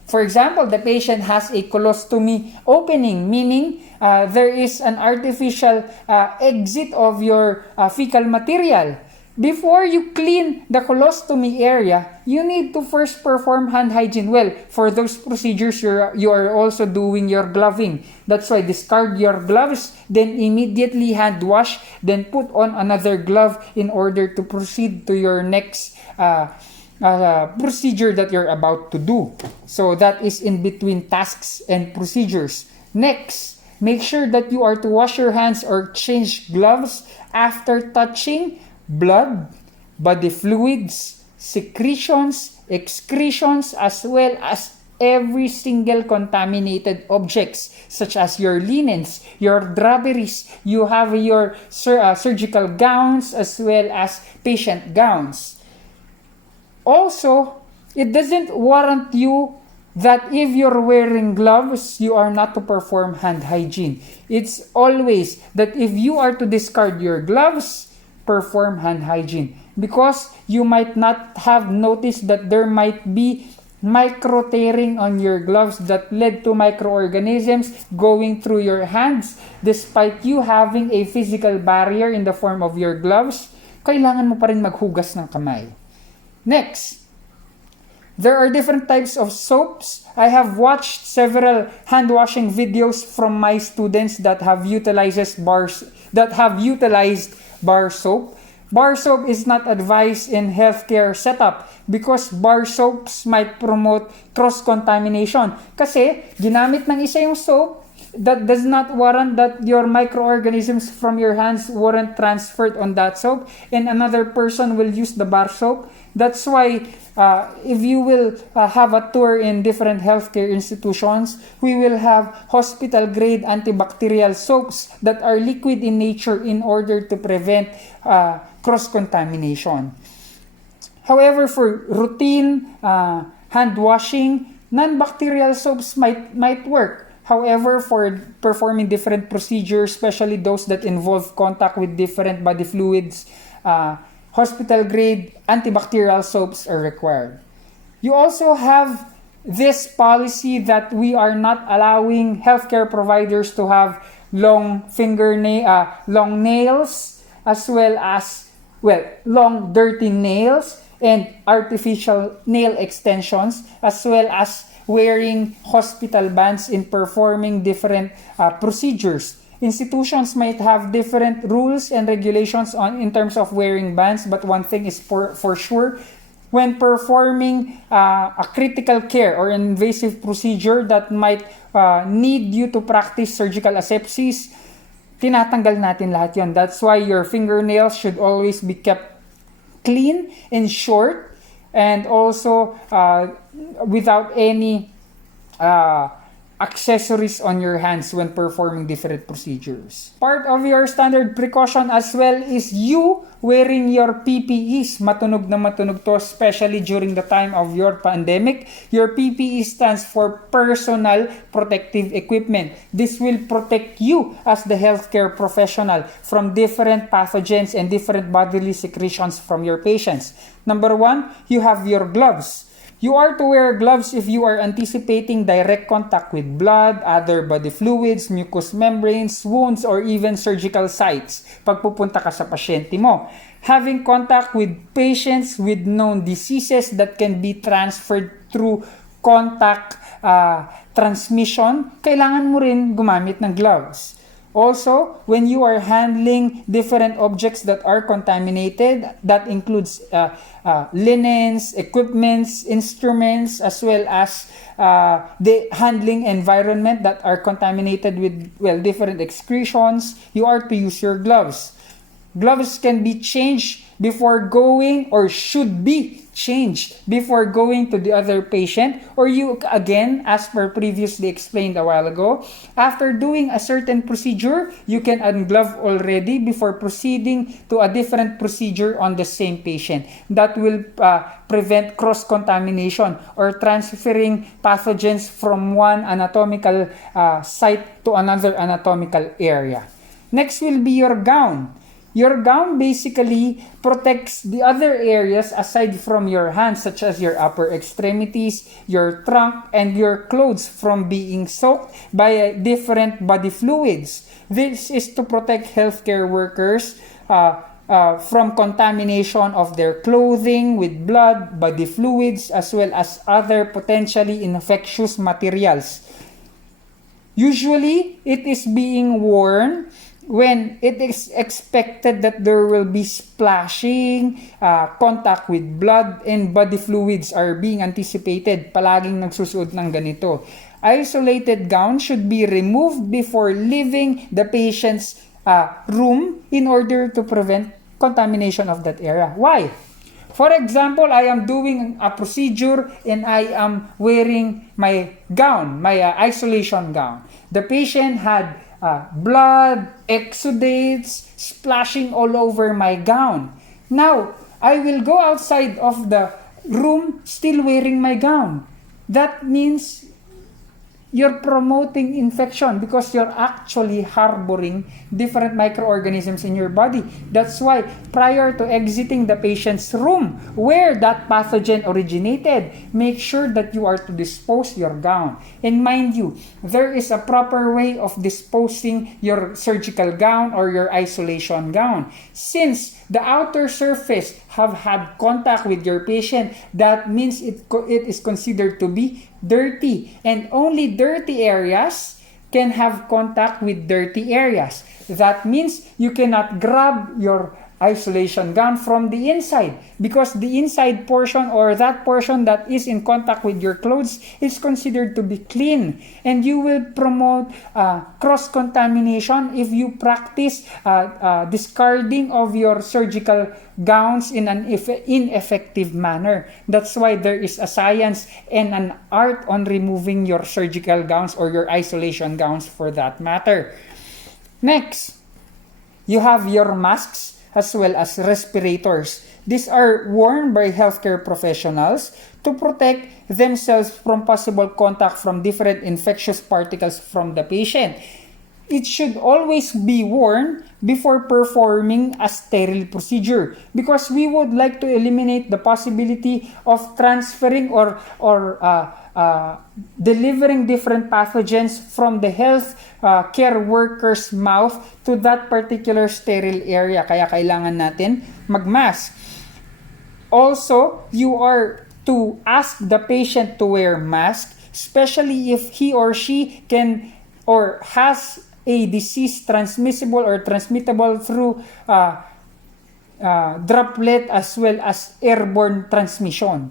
for example, the patient has a colostomy opening, meaning there is an artificial exit of your fecal material. Before you clean the colostomy area, you need to first perform hand hygiene. Well, for those procedures, you are also doing your gloving. That's why discard your gloves, then immediately hand wash, then put on another glove in order to proceed to your next procedure that you're about to do. So that is in between tasks and procedures. Next, make sure that you are to wash your hands or change gloves after touching blood, body fluids, secretions, excretions, as well as every single contaminated objects such as your linens, your draperies, you have your surgical gowns as well as patient gowns. Also, it doesn't warrant you that if you're wearing gloves, you are not to perform hand hygiene. It's always that if you are to discard your gloves, perform hand hygiene, because you might not have noticed that there might be micro tearing on your gloves that led to microorganisms going through your hands. Despite you having a physical barrier in the form of your gloves, kailangan mo pa rin maghugas ng kamay. Next, there are different types of soaps. I have watched several hand washing videos from my students that have utilized bar soap. Bar soap is not advised in healthcare setup because bar soaps might promote cross-contamination. Kasi ginamit ng isa yung soap, that does not warrant that your microorganisms from your hands weren't transferred on that soap and another person will use the bar soap. That's why if you will have a tour in different healthcare institutions, we will have hospital-grade antibacterial soaps that are liquid in nature in order to prevent cross-contamination. However, for routine hand washing, non-bacterial soaps might work. However, for performing different procedures, especially those that involve contact with different body fluids, hospital-grade antibacterial soaps are required. You also have this policy that we are not allowing healthcare providers to have long long nails, as well as, long dirty nails and artificial nail extensions, as well as wearing hospital bands in performing different procedures. Institutions might have different rules and regulations in terms of wearing bands, but one thing is for sure, when performing a critical care or invasive procedure that might need you to practice surgical asepsis, tinatanggal natin lahat yon. That's why your fingernails should always be kept clean and short, and also without any accessories on your hands when performing different procedures. Part of your standard precaution as well is you wearing your PPEs. Matunog na matunog to, especially during the time of your pandemic. Your PPE stands for personal protective equipment. This will protect you as the healthcare professional from different pathogens and different bodily secretions from your patients. Number one, you have your gloves. You are to wear gloves if you are anticipating direct contact with blood, other body fluids, mucous membranes, wounds, or even surgical sites pag pupunta ka sa pasyente mo. Having contact with patients with known diseases that can be transferred through contact transmission, kailangan mo rin gumamit ng gloves. Also, when you are handling different objects that are contaminated, that includes linens, equipments, instruments, as well as the handling environment that are contaminated with, different excretions, you are to use your gloves. Gloves can be changed before going, or should be changed before going to the other patient, or you, again, as per previously explained a while ago, after doing a certain procedure, you can unglove already before proceeding to a different procedure on the same patient. That will prevent cross-contamination or transferring pathogens from one anatomical site to another anatomical area. Next will be your gown. Your gown basically protects the other areas aside from your hands, such as your upper extremities, your trunk, and your clothes from being soaked by different body fluids. This is to protect healthcare workers from contamination of their clothing with blood, body fluids, as well as other potentially infectious materials. Usually, it is being worn when it is expected that there will be splashing, contact with blood, and body fluids are being anticipated. Palaging nagsusuot ng ganito. Isolated gown should be removed before leaving the patient's room in order to prevent contamination of that area. Why? For example, I am doing a procedure and I am wearing my gown, my isolation gown. The patient had blood, exudates, splashing all over my gown. Now, I will go outside of the room still wearing my gown. That means you're promoting infection because you're actually harboring different microorganisms in your body. That's why prior to exiting the patient's room where that pathogen originated, make sure that you are to dispose your gown. And mind you, there is a proper way of disposing your surgical gown or your isolation gown. Since the outer surface have had contact with your patient, that means it is considered to be dirty, and only dirty areas can have contact with dirty areas. That means you cannot grab your isolation gown from the inside, because the inside portion or that portion that is in contact with your clothes is considered to be clean, and you will promote cross-contamination if you practice discarding of your surgical gowns in an ineffective manner. That's why there is a science and an art on removing your surgical gowns or your isolation gowns for that matter. Next, you have your masks as well as respirators. These are worn by healthcare professionals to protect themselves from possible contact from different infectious particles from the patient. It should always be worn before performing a sterile procedure, because we would like to eliminate the possibility of transferring or delivering different pathogens from the health care worker's mouth to that particular sterile area. Kaya kailangan natin mag-mask. Also, you are to ask the patient to wear mask, especially if he or she can or has a disease transmissible or transmittable through droplet as well as airborne transmission.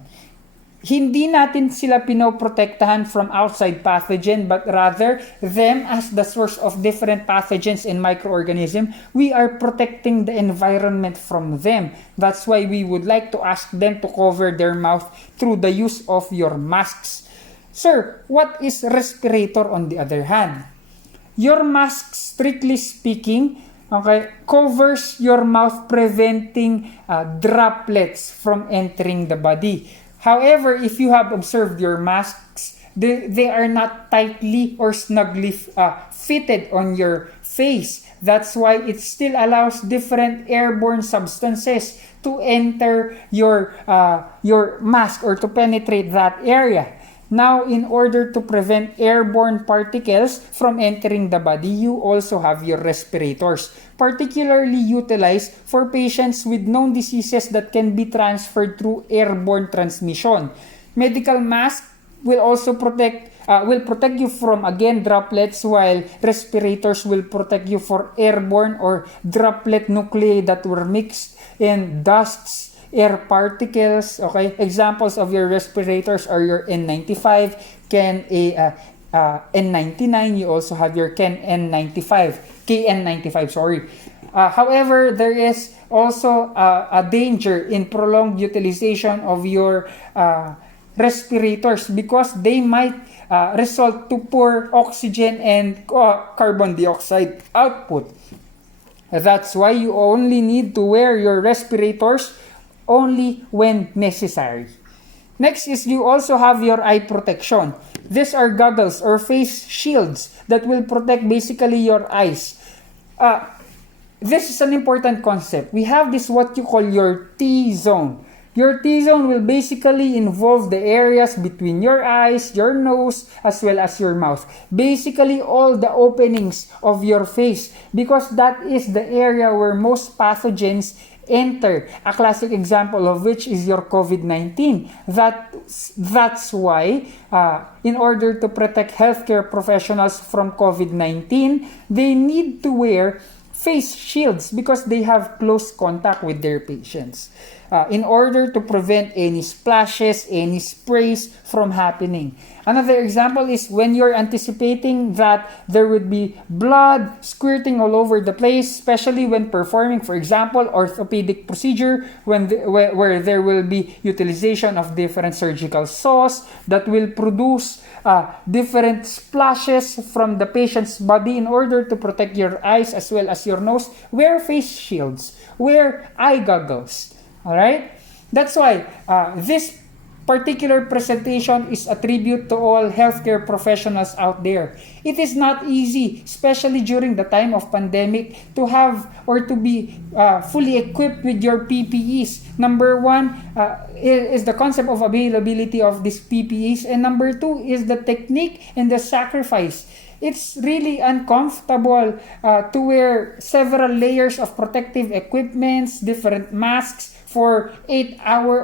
Hindi natin sila pinoprotektahan from outside pathogen, but rather them as the source of different pathogens and microorganisms. We are protecting the environment from them. That's why we would like to ask them to cover their mouth through the use of your masks. Sir, what is respirator on the other hand? Your mask, strictly speaking, covers your mouth, preventing droplets from entering the body. However, if you have observed your masks, they are not tightly or snugly fitted on your face. That's why it still allows different airborne substances to enter your mask or to penetrate that area. Now, in order to prevent airborne particles from entering the body, you also have your respirators, particularly utilized for patients with known diseases that can be transferred through airborne transmission. Medical mask will also protect you from, again, droplets, while respirators will protect you for airborne or droplet nuclei that were mixed in dusts, air particles. Okay, examples of your respirators are your N95, N99. You also have your KN95, sorry. However, there is also a danger in prolonged utilization of your respirators because they might result to poor oxygen and carbon dioxide output. That's why you only need to wear your respirators only when necessary. Next is you also have your eye protection. These are goggles or face shields that will protect basically your eyes. This is an important concept. We have this what you call your T-zone. Your T-zone will basically involve the areas between your eyes, your nose, as well as your mouth. Basically, all the openings of your face, because that is the area where most pathogens enter. A classic example of which is your COVID-19. That's why, in order to protect healthcare professionals from COVID-19, they need to wear face shields because they have close contact with their patients. In order to prevent any splashes, any sprays from happening. Another example is when you're anticipating that there would be blood squirting all over the place, especially when performing, for example, orthopedic procedure, where there will be utilization of different surgical saws that will produce different splashes from the patient's body. In order to protect your eyes as well as your nose, wear face shields, wear eye goggles. Alright? That's why this particular presentation is a tribute to all healthcare professionals out there. It is not easy, especially during the time of pandemic, to have or to be fully equipped with your PPEs. Number one is the concept of availability of these PPEs, and number two is the technique and the sacrifice. It's really uncomfortable to wear several layers of protective equipments, different masks for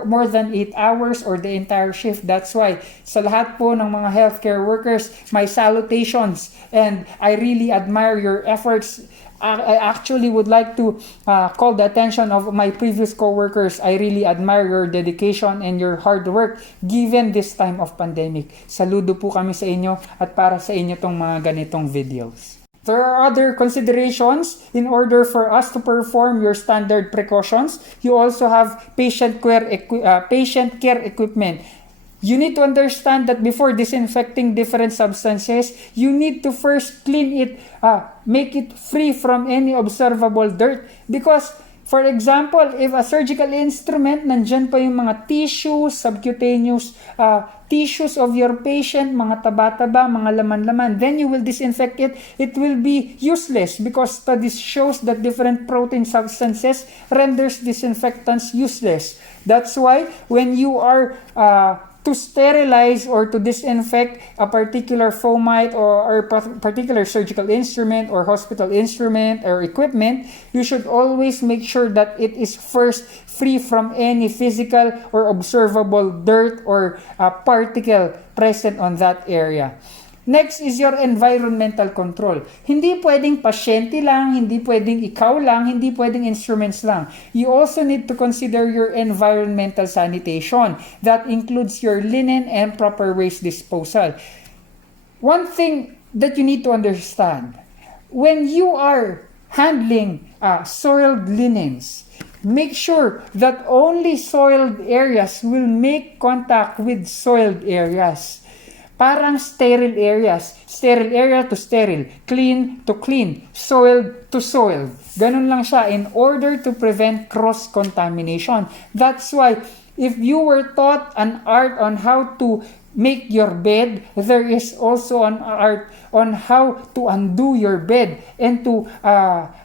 more than 8 hours or the entire shift. That's why sa lahat po ng mga healthcare workers, my salutations, and I really admire your efforts. I actually would like to call the attention of my previous co-workers. I really admire your dedication and your hard work given this time of pandemic. Saludo po kami sa inyo at para sa inyo tong mga ganitong videos. There are other considerations in order for us to perform your standard precautions. You also have patient care equipment. You need to understand that before disinfecting different substances, you need to first clean it, make it free from any observable dirt. Because, for example, if a surgical instrument, nandyan pa yung mga tissues, subcutaneous tissues of your patient, mga taba-taba, mga laman-laman, then you will disinfect it. It will be useless because studies shows that different protein substances renders disinfectants useless. That's why when you are to sterilize or to disinfect a particular fomite or particular surgical instrument or hospital instrument or equipment, you should always make sure that it is first free from any physical or observable dirt or particle present on that area. Next is your environmental control. Hindi pwedeng pasyente lang, hindi pwedeng ikaw lang, hindi pwedeng instruments lang. You also need to consider your environmental sanitation. That includes your linen and proper waste disposal. One thing that you need to understand, when you are handling soiled linens, make sure that only soiled areas will make contact with soiled areas. Parang sterile areas. Sterile area to sterile. Clean to clean. Soiled to soiled. Ganun lang siya in order to prevent cross-contamination. That's why if you were taught an art on how to make your bed, there is also an art on how to undo your bed and to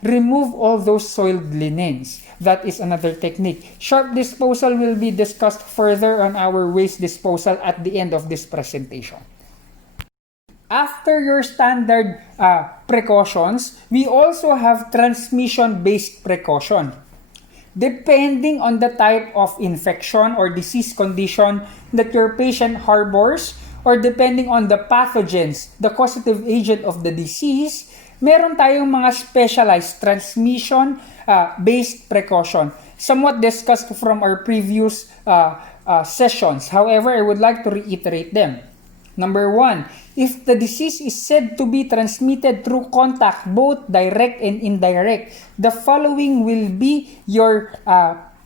remove all those soiled linens. That is another technique. Sharp disposal will be discussed further on our waste disposal at the end of this presentation. After your standard precautions, we also have transmission-based precaution. Depending on the type of infection or disease condition that your patient harbors, or depending on the pathogens, the causative agent of the disease, meron tayong mga specialized transmission-based precaution. Somewhat discussed from our previous sessions. However, I would like to reiterate them. Number 1, if the disease is said to be transmitted through contact, both direct and indirect, the following will be your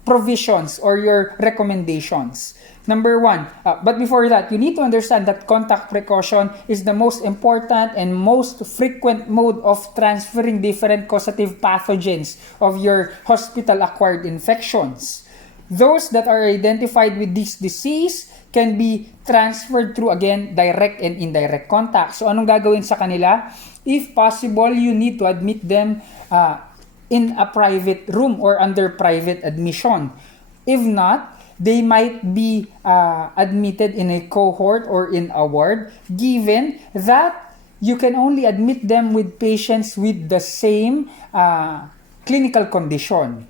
provisions or your recommendations. Number 1, but before that, you need to understand that contact precaution is the most important and most frequent mode of transferring different causative pathogens of your hospital-acquired infections. Those that are identified with this disease can be transferred through, again, direct and indirect contact. So, anong gagawin sa kanila? If possible, you need to admit them in a private room or under private admission. If not, they might be admitted in a cohort or in a ward, given that you can only admit them with patients with the same clinical condition.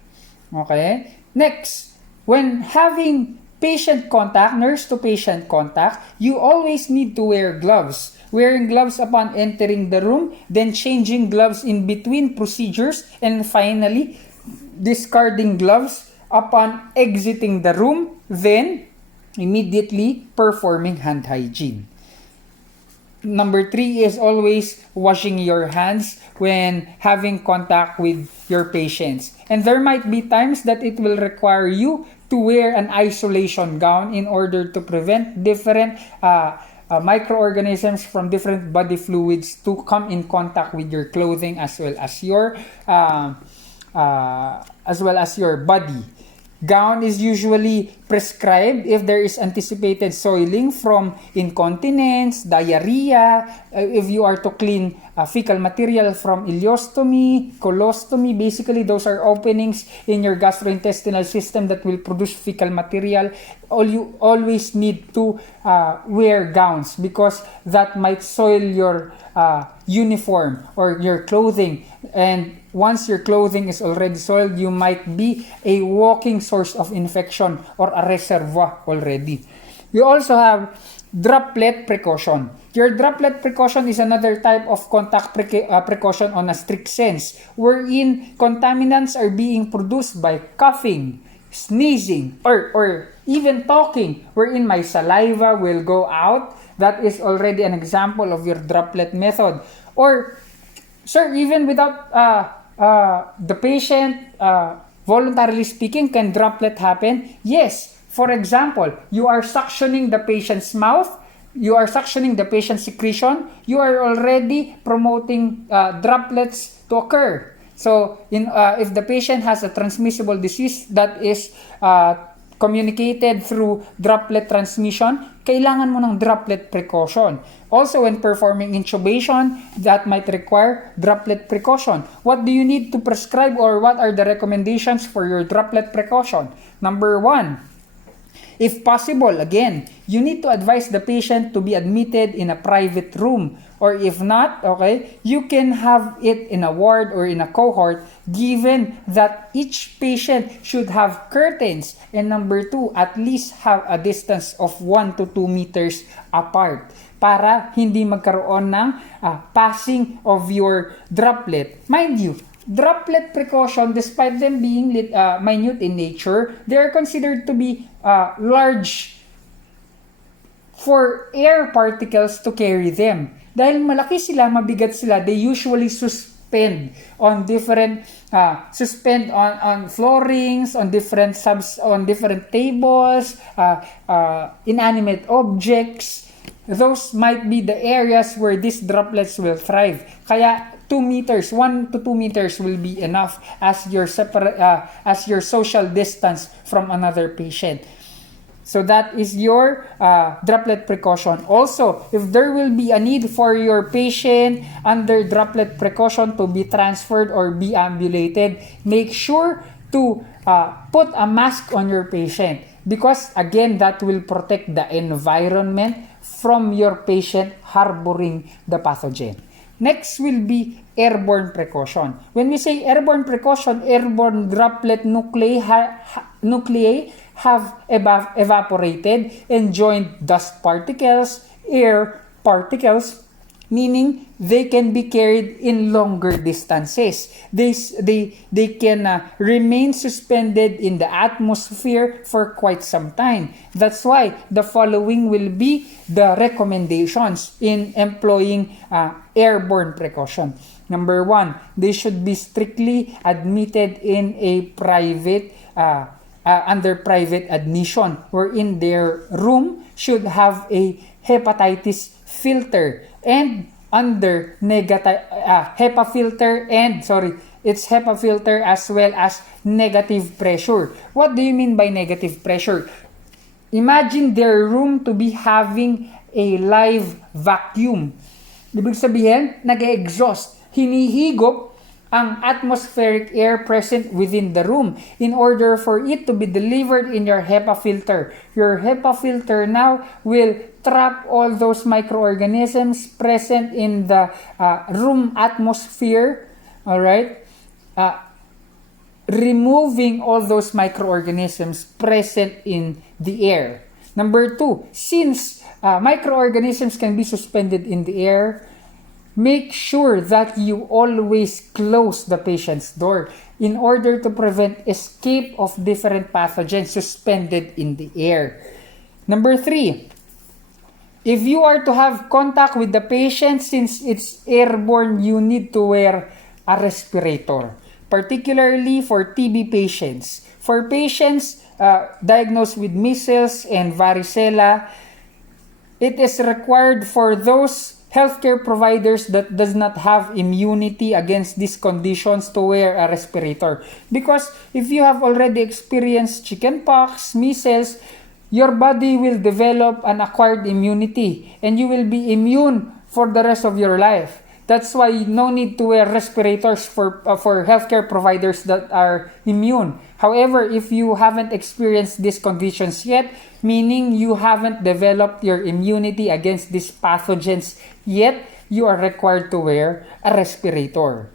Okay? Next, when having patient contact, nurse to patient contact, you always need to wear gloves. Wearing gloves upon entering the room, then changing gloves in between procedures, and finally, discarding gloves upon exiting the room, then immediately performing hand hygiene. Number 3 is always washing your hands when having contact with your patients. And there might be times that it will require you to wear an isolation gown in order to prevent different microorganisms from different body fluids to come in contact with your clothing as well as your body. Gown is usually prescribed if there is anticipated soiling from incontinence, diarrhea, if you are to clean fecal material from ileostomy, colostomy. Basically, those are openings in your gastrointestinal system that will produce fecal material. You always need to wear gowns because that might soil your uniform or your clothing. And once your clothing is already soiled, you might be a walking source of infection or a reservoir already. We also have droplet precaution. Your droplet precaution is another type of contact precaution on a strict sense, wherein contaminants are being produced by coughing, sneezing, or even talking, wherein my saliva will go out. That is already an example of your droplet method. Or, sir, even without the patient voluntarily speaking, can droplet happen? Yes. For example, you are suctioning the patient's mouth, you are suctioning the patient's secretion, you are already promoting droplets to occur. So, if the patient has a transmissible disease that is communicated through droplet transmission, kailangan mo ng droplet precaution. Also, when performing intubation, that might require droplet precaution. What do you need to prescribe or what are the recommendations for your droplet precaution? Number 1, If possible, again, you need to advise the patient to be admitted in a private room. Or if not, okay, you can have it in a ward or in a cohort, given that each patient should have curtains. And number 2, at least have a distance of 1 to 2 meters apart para hindi magkaroon ng passing of your droplet. Mind you, droplet precaution, despite them being minute in nature, they are considered to be large for air particles to carry them. Dahil malaki sila, mabigat sila, they usually suspend on different on floorings, on different tables, inanimate objects. Those might be the areas where these droplets will thrive. Kaya 1 to 2 meters will be enough as your social distance from another patient. So that is your droplet precaution. Also, if there will be a need for your patient under droplet precaution to be transferred or be ambulated, make sure to put a mask on your patient, because again, that will protect the environment from your patient harboring the pathogen. Next will be airborne precaution. When we say airborne precaution, airborne droplet nuclei have evaporated and joined dust particles, air particles, meaning they can be carried in longer distances. They can remain suspended in the atmosphere for quite some time. That's why the following will be the recommendations in employing airborne precaution. Number 1, they should be strictly admitted in a private under private admission, wherein their room should have a hepatitis filter and under negative HEPA filter it's HEPA filter as well as negative pressure. What do you mean by negative pressure? Imagine their room to be having a live vacuum. Ibig sabihin, nag-exhaust, hinihigop ang atmospheric air present within the room in order for it to be delivered in your HEPA filter. Your HEPA filter now will trap all those microorganisms present in the room atmosphere, all right? Removing all those microorganisms present in the air. Number 2, since microorganisms can be suspended in the air, make sure that you always close the patient's door in order to prevent escape of different pathogens suspended in the air. Number 3, if you are to have contact with the patient, since it's airborne, you need to wear a respirator, particularly for TB patients. For patients diagnosed with measles and varicella, it is required for those healthcare providers that does not have immunity against these conditions to wear a respirator. Because if you have already experienced chickenpox, measles, your body will develop an acquired immunity and you will be immune for the rest of your life. That's why no need to wear respirators for healthcare providers that are immune. However, if you haven't experienced these conditions yet, meaning you haven't developed your immunity against these pathogens yet, you are required to wear a respirator.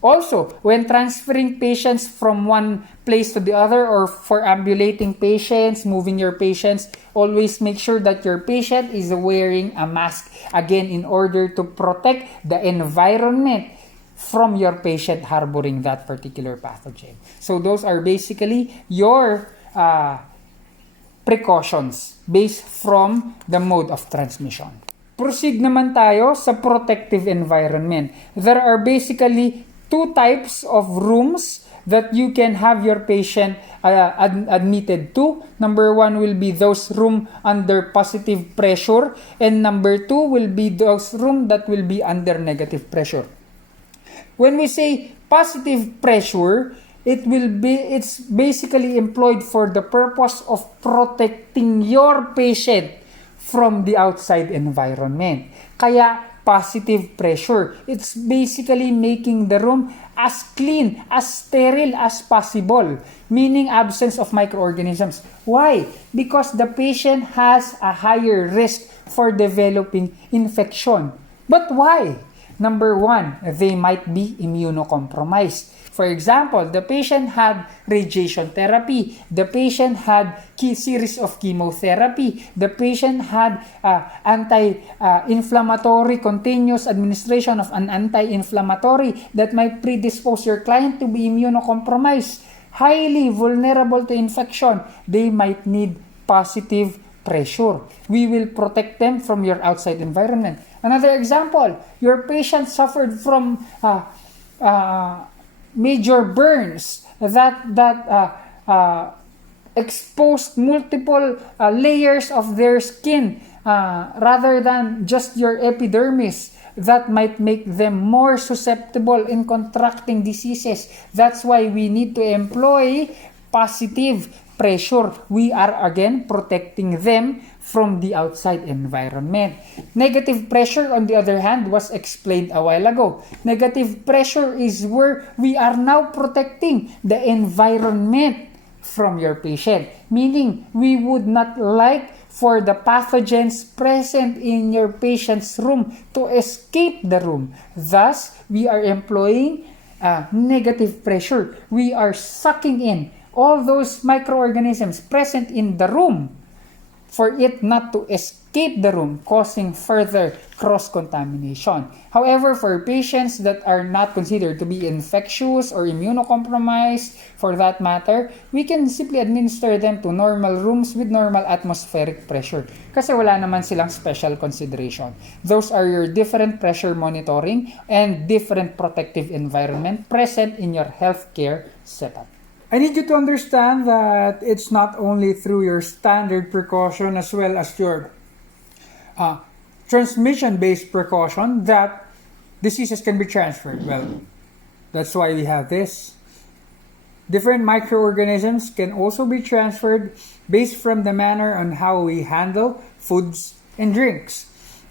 Also, when transferring patients from one place to the other or for ambulating patients, moving your patients, always make sure that your patient is wearing a mask, again, in order to protect the environment from your patient harboring that particular pathogen. So those are basically your precautions based from the mode of transmission. Proceed naman tayo sa protective environment. There are basically 2 types of rooms that you can have your patient admitted to. Number 1 will be those room under positive pressure, and number 2 will be those room that will be under negative pressure. When we say positive pressure, it's basically employed for the purpose of protecting your patient from the outside environment. Kaya positive pressure. It's basically making the room as clean, as sterile as possible, meaning absence of microorganisms. Why? Because the patient has a higher risk for developing infection. But why? Number one, they might be immunocompromised. For example, the patient had radiation therapy, the patient had series of chemotherapy, the patient had anti-inflammatory continuous administration of an anti-inflammatory that might predispose your client to be immunocompromised, highly vulnerable to infection. They might need positive pressure. We will protect them from your outside environment. Another example, your patient suffered from major burns that exposed multiple layers of their skin rather than just your epidermis. That might make them more susceptible in contracting diseases. That's why we need to employ positive pressure. We are again protecting them from the outside environment. Negative pressure, on the other hand, was explained a while ago. Negative pressure is where we are now protecting the environment from your patient. Meaning, we would not like for the pathogens present in your patient's room to escape the room. Thus, we are employing negative pressure. We are sucking in all those microorganisms present in the room for it not to escape the room, causing further cross-contamination. However, for patients that are not considered to be infectious or immunocompromised, for that matter, we can simply administer them to normal rooms with normal atmospheric pressure kasi wala naman silang special consideration. Those are your different pressure monitoring and different protective environment present in your healthcare setup. I need you to understand that it's not only through your standard precaution as well as your transmission-based precaution that diseases can be transferred. Well, that's why we have this. Different microorganisms can also be transferred based from the manner on how we handle foods and drinks.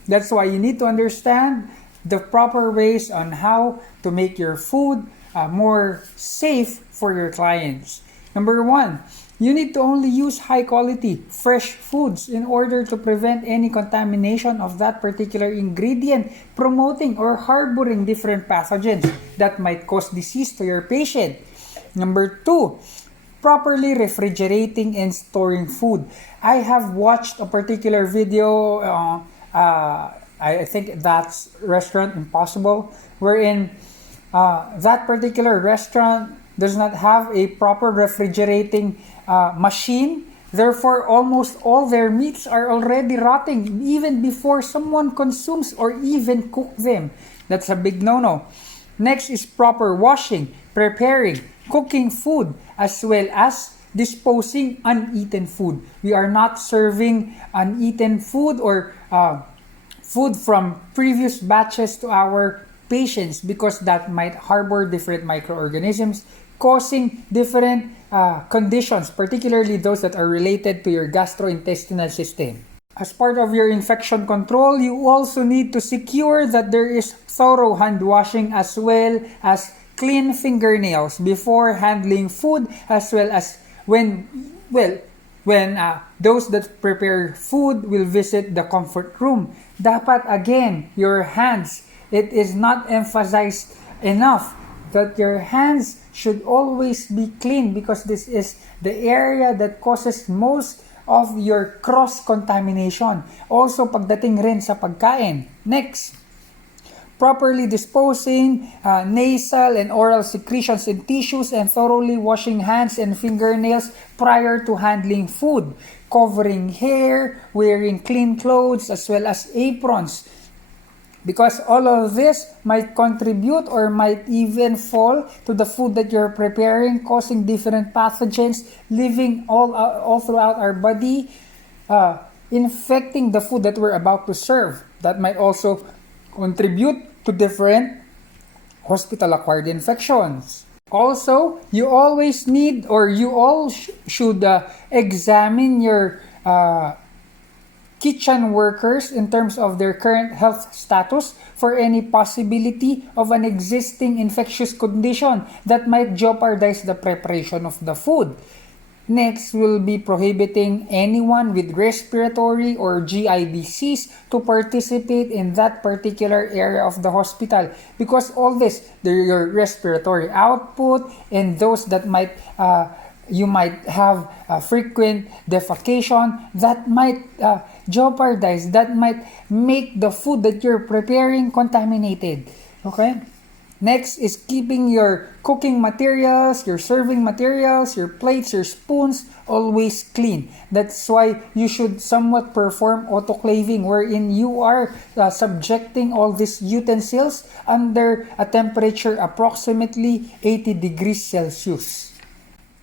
That's why you need to understand the proper ways on how to make your food more safe for your clients. Number one, you need to only use high quality, fresh foods in order to prevent any contamination of that particular ingredient, promoting or harboring different pathogens that might cause disease to your patient. Number two, properly refrigerating and storing food. I have watched a particular video, I think that's Restaurant Impossible, wherein that particular restaurant does not have a proper refrigerating machine. Therefore, almost all their meats are already rotting even before someone consumes or even cook them. That's a big no-no. Next is proper washing, preparing, cooking food, as well as disposing uneaten food. We are not serving uneaten food or food from previous batches to our patients because that might harbor different microorganisms causing different conditions, particularly those that are related to your gastrointestinal system. As part of your infection control, you also need to secure that there is thorough hand washing as well as clean fingernails before handling food, as well as when those that prepare food will visit the comfort room. Dapat again, your hands, it is not emphasized enough that your hands should always be clean because this is the area that causes most of your cross-contamination. Also, pagdating rin sa pagkain. Next, properly disposing nasal and oral secretions in tissues and thoroughly washing hands and fingernails prior to handling food. Covering hair, wearing clean clothes, as well as aprons. Because all of this might contribute or might even fall to the food that you're preparing, causing different pathogens living all throughout our body, infecting the food that we're about to serve. That might also contribute to different hospital-acquired infections. Also, you always need or you all should examine your kitchen workers in terms of their current health status for any possibility of an existing infectious condition that might jeopardize the preparation of the food. Next, will be prohibiting anyone with respiratory or GI disease to participate in that particular area of the hospital, because all this, your respiratory output and those that might you might have frequent defecation that might jeopardize, that might make the food that you're preparing contaminated. Okay? Next is keeping your cooking materials, your serving materials, your plates, your spoons always clean. That's why you should somewhat perform autoclaving, wherein you are subjecting all these utensils under a temperature approximately 80 degrees Celsius.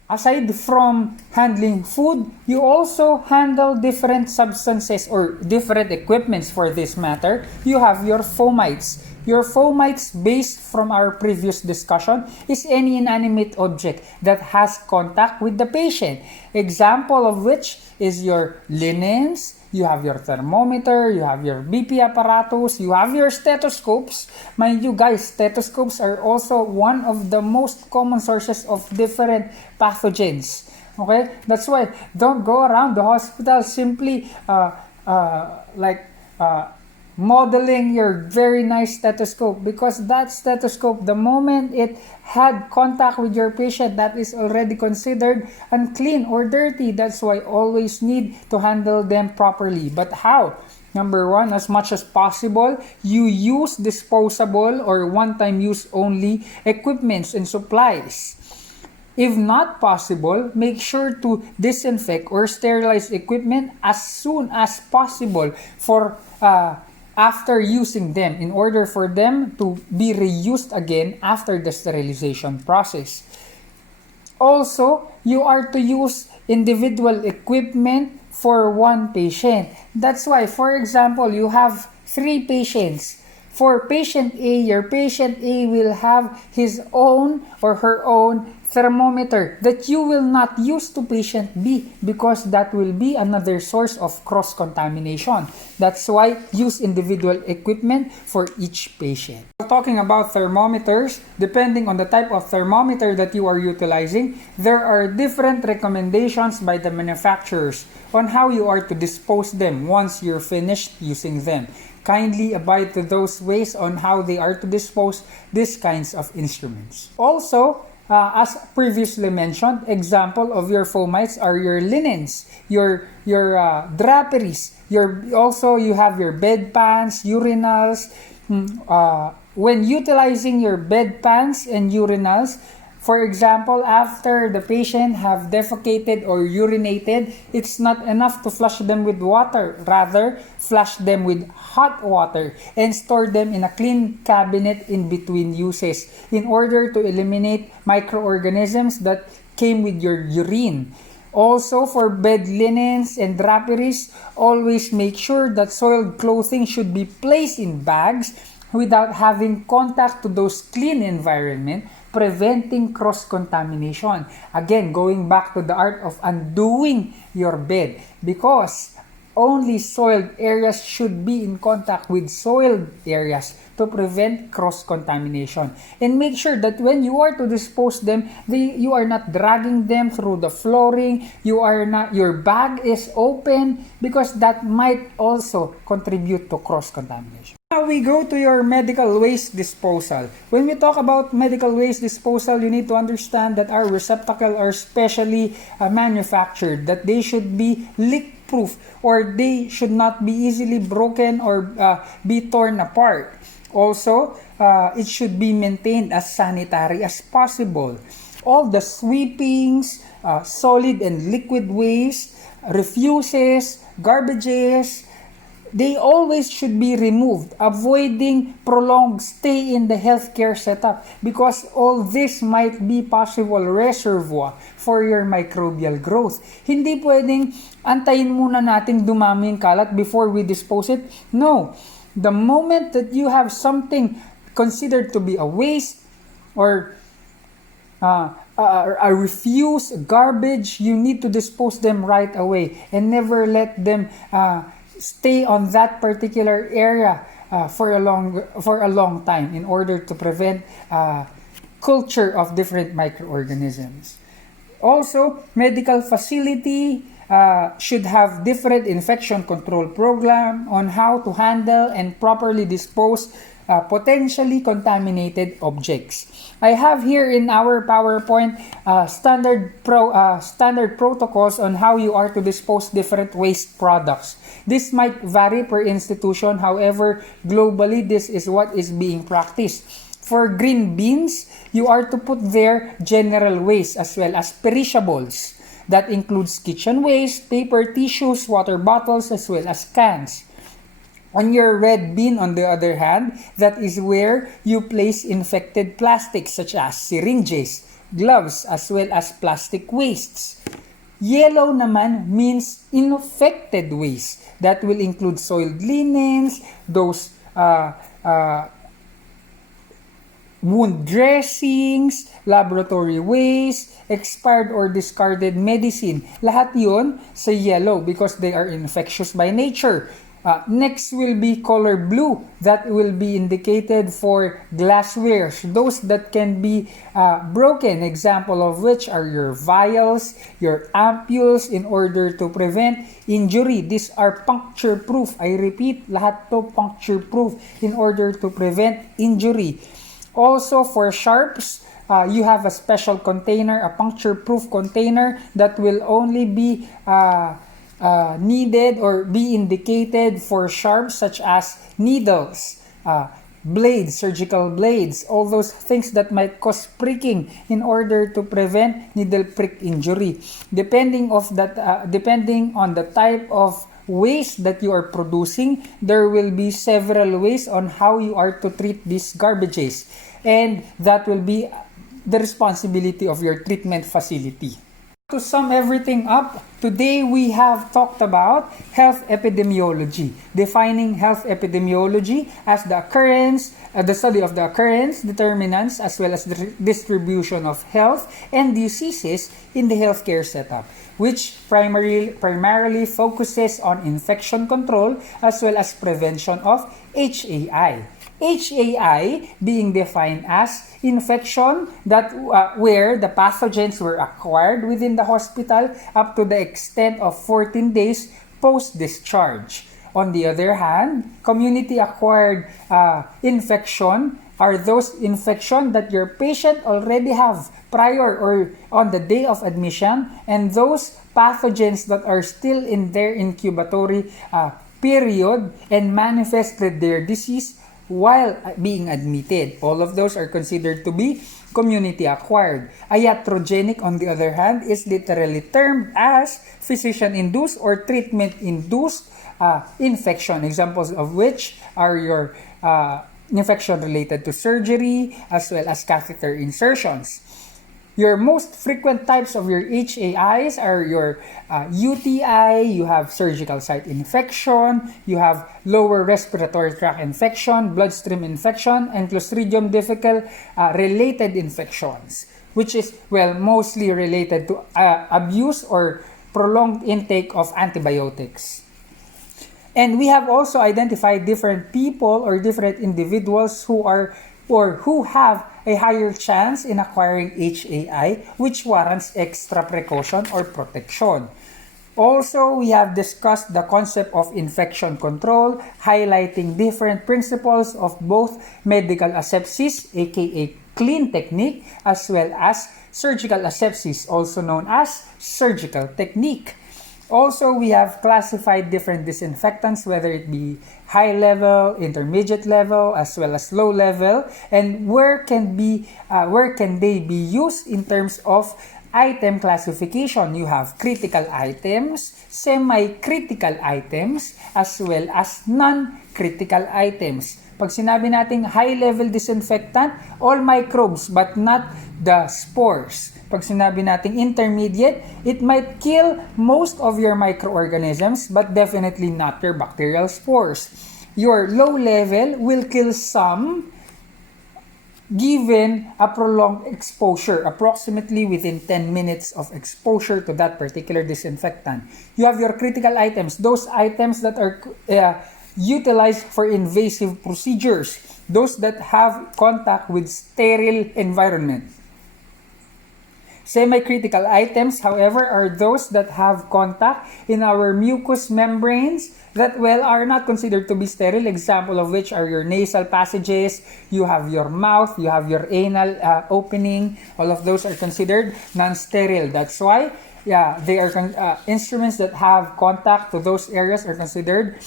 Aside from handling food, you also handle different substances or different equipments for this matter. You have your fomites. Your fomites, based from our previous discussion, is any inanimate object that has contact with the patient. Example of which is your linens, you have your thermometer, you have your BP apparatus, you have your stethoscopes. Mind you guys, stethoscopes are also one of the most common sources of different pathogens. Okay? That's why don't go around the hospital simply modeling your very nice stethoscope, because that stethoscope, the moment it had contact with your patient, that is already considered unclean or dirty. That's why always need to handle them properly. But how? Number one, as much as possible, you use disposable or one-time use only equipments and supplies. If not possible, make sure to disinfect or sterilize equipment as soon as possible for after using them, in order for them to be reused again after the sterilization process. Also, you are to use individual equipment for one patient. That's why, for example, you have 3 patients. For patient A, your patient A will have his own or her own thermometer that you will not use to patient B, because that will be another source of cross-contamination. That's why use individual equipment for each patient. Talking about thermometers, depending on the type of thermometer that you are utilizing, there are different recommendations by the manufacturers on how you are to dispose them once you're finished using them. Kindly abide to those ways on how they are to dispose these kinds of instruments. Also, as previously mentioned, example of your fomites are your linens, your draperies. You have your bedpans, urinals. When utilizing your bedpans and urinals, for example, after the patient have defecated or urinated, it's not enough to flush them with water. Rather, flush them with hot water and store them in a clean cabinet in between uses in order to eliminate microorganisms that came with your urine. Also, for bed linens and draperies, always make sure that soiled clothing should be placed in bags without having contact to those clean environment, preventing cross-contamination. Again, going back to the art of undoing your bed, because only soiled areas should be in contact with soiled areas to prevent cross-contamination. And make sure that when you are to dispose them, you are not dragging them through the flooring, your bag is open, because that might also contribute to cross-contamination. Now we go to your medical waste disposal. When we talk about medical waste disposal, you need to understand that our receptacles are specially manufactured, that they should be leak-proof, or they should not be easily broken or be torn apart. Also, it should be maintained as sanitary as possible. All the sweepings, solid and liquid waste, refuses, garbages, they always should be removed, avoiding prolonged stay in the healthcare setup, because all this might be possible reservoir for your microbial growth. Hindi pwedeng antayin muna nating dumami yung kalat before we dispose it. No. The moment that you have something considered to be a waste or a refuse, garbage, you need to dispose them right away and never let them stay on that particular area for a long time in order to prevent culture of different microorganisms. Also, medical facility should have different infection control program on how to handle and properly dispose potentially contaminated objects. I have here in our PowerPoint standard protocols on how you are to dispose different waste products. This might vary per institution, however, globally this is what is being practiced. For green beans, you are to put there general waste as well as perishables. That includes kitchen waste, paper, tissues, water bottles, as well as cans. On your red bin, on the other hand, that is where you place infected plastics such as syringes, gloves, as well as plastic wastes. Yellow naman means infected waste. That will include soiled linens, those wound dressings, laboratory waste, expired or discarded medicine. Lahat yun sa yellow because they are infectious by nature. Next will be color blue. That will be indicated for glasswares, those that can be broken. Example of which are your vials, your ampules, in order to prevent injury. These are puncture proof. I repeat, lahat to puncture proof in order to prevent injury. Also for sharps, you have a special container, a puncture-proof container that will only be needed or be indicated for sharps such as needles, blades, surgical blades, all those things that might cause pricking in order to prevent needle prick injury. Depending on the type of waste that you are producing, there will be several ways on how you are to treat these garbages, and that will be the responsibility of your treatment facility. To sum everything up, today we have talked about health epidemiology, defining health epidemiology as the study of the occurrence, determinants, as well as the distribution of health and diseases in the healthcare setup, which primarily focuses on infection control as well as prevention of HAI. HAI being defined as infection that where the pathogens were acquired within the hospital up to the extent of 14 days post-discharge. On the other hand, community-acquired infection are those infection that your patient already have prior or on the day of admission, and those pathogens that are still in their incubatory period and manifested their disease while being admitted. All of those are considered to be community-acquired. Iatrogenic, on the other hand, is literally termed as physician-induced or treatment-induced infection, examples of which are your infection related to surgery as well as catheter insertions. Your most frequent types of your HAIs are your UTI, you have surgical site infection, you have lower respiratory tract infection, bloodstream infection, and Clostridium difficile related infections, which is, mostly related to abuse or prolonged intake of antibiotics. And we have also identified different people or different individuals who have a higher chance in acquiring HAI, which warrants extra precaution or protection. Also, we have discussed the concept of infection control, highlighting different principles of both medical asepsis, aka clean technique, as well as surgical asepsis, also known as surgical technique. Also, we have classified different disinfectants, whether it be high level, intermediate level, as well as low level, and where can they be used in terms of item classification. You have critical items, semi-critical items, as well as non-critical items. Pag sinabi nating high-level disinfectant, all microbes but not the spores. Pag sinabi nating intermediate, it might kill most of your microorganisms but definitely not your bacterial spores. Your low level will kill some given a prolonged exposure, approximately within 10 minutes of exposure to that particular disinfectant. You have your critical items, those items that are utilized for invasive procedures, those that have contact with sterile environment. Semi-critical items, however, are those that have contact in our mucous membranes that, are not considered to be sterile. Example of which are your nasal passages, you have your mouth, you have your anal opening. All of those are considered non-sterile. That's why, they are instruments that have contact to those areas are considered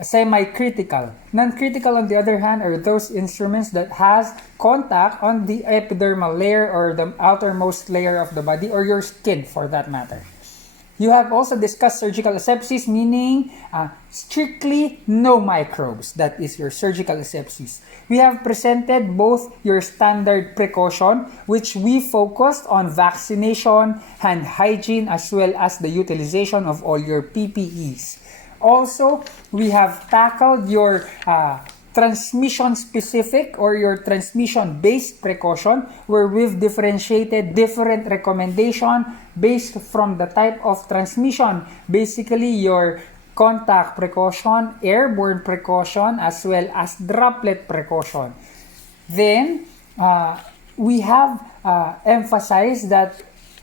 semi-critical. Non-critical, on the other hand, are those instruments that has contact on the epidermal layer or the outermost layer of the body, or your skin for that matter. You have also discussed surgical asepsis, meaning strictly no microbes. That is your surgical asepsis. We have presented both your standard precaution, which we focused on vaccination, hand hygiene, as well as the utilization of all your PPEs. Also, we have tackled your transmission-specific or your transmission-based precaution, where we've differentiated different recommendation based from the type of transmission. Basically, your contact precaution, airborne precaution, as well as droplet precaution. Then, we have emphasized that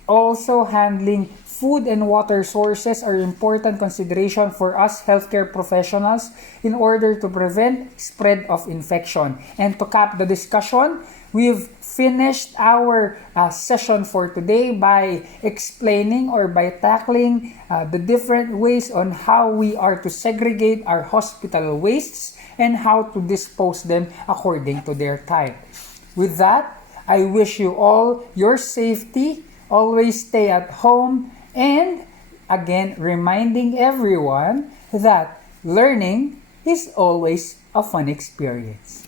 also handling food and water sources are important consideration for us healthcare professionals in order to prevent spread of infection. And to cap the discussion, we've finished our session for today by explaining or by tackling the different ways on how we are to segregate our hospital wastes and how to dispose them according to their type. With that, I wish you all your safety. Always stay at home, and again, reminding everyone that learning is always a fun experience.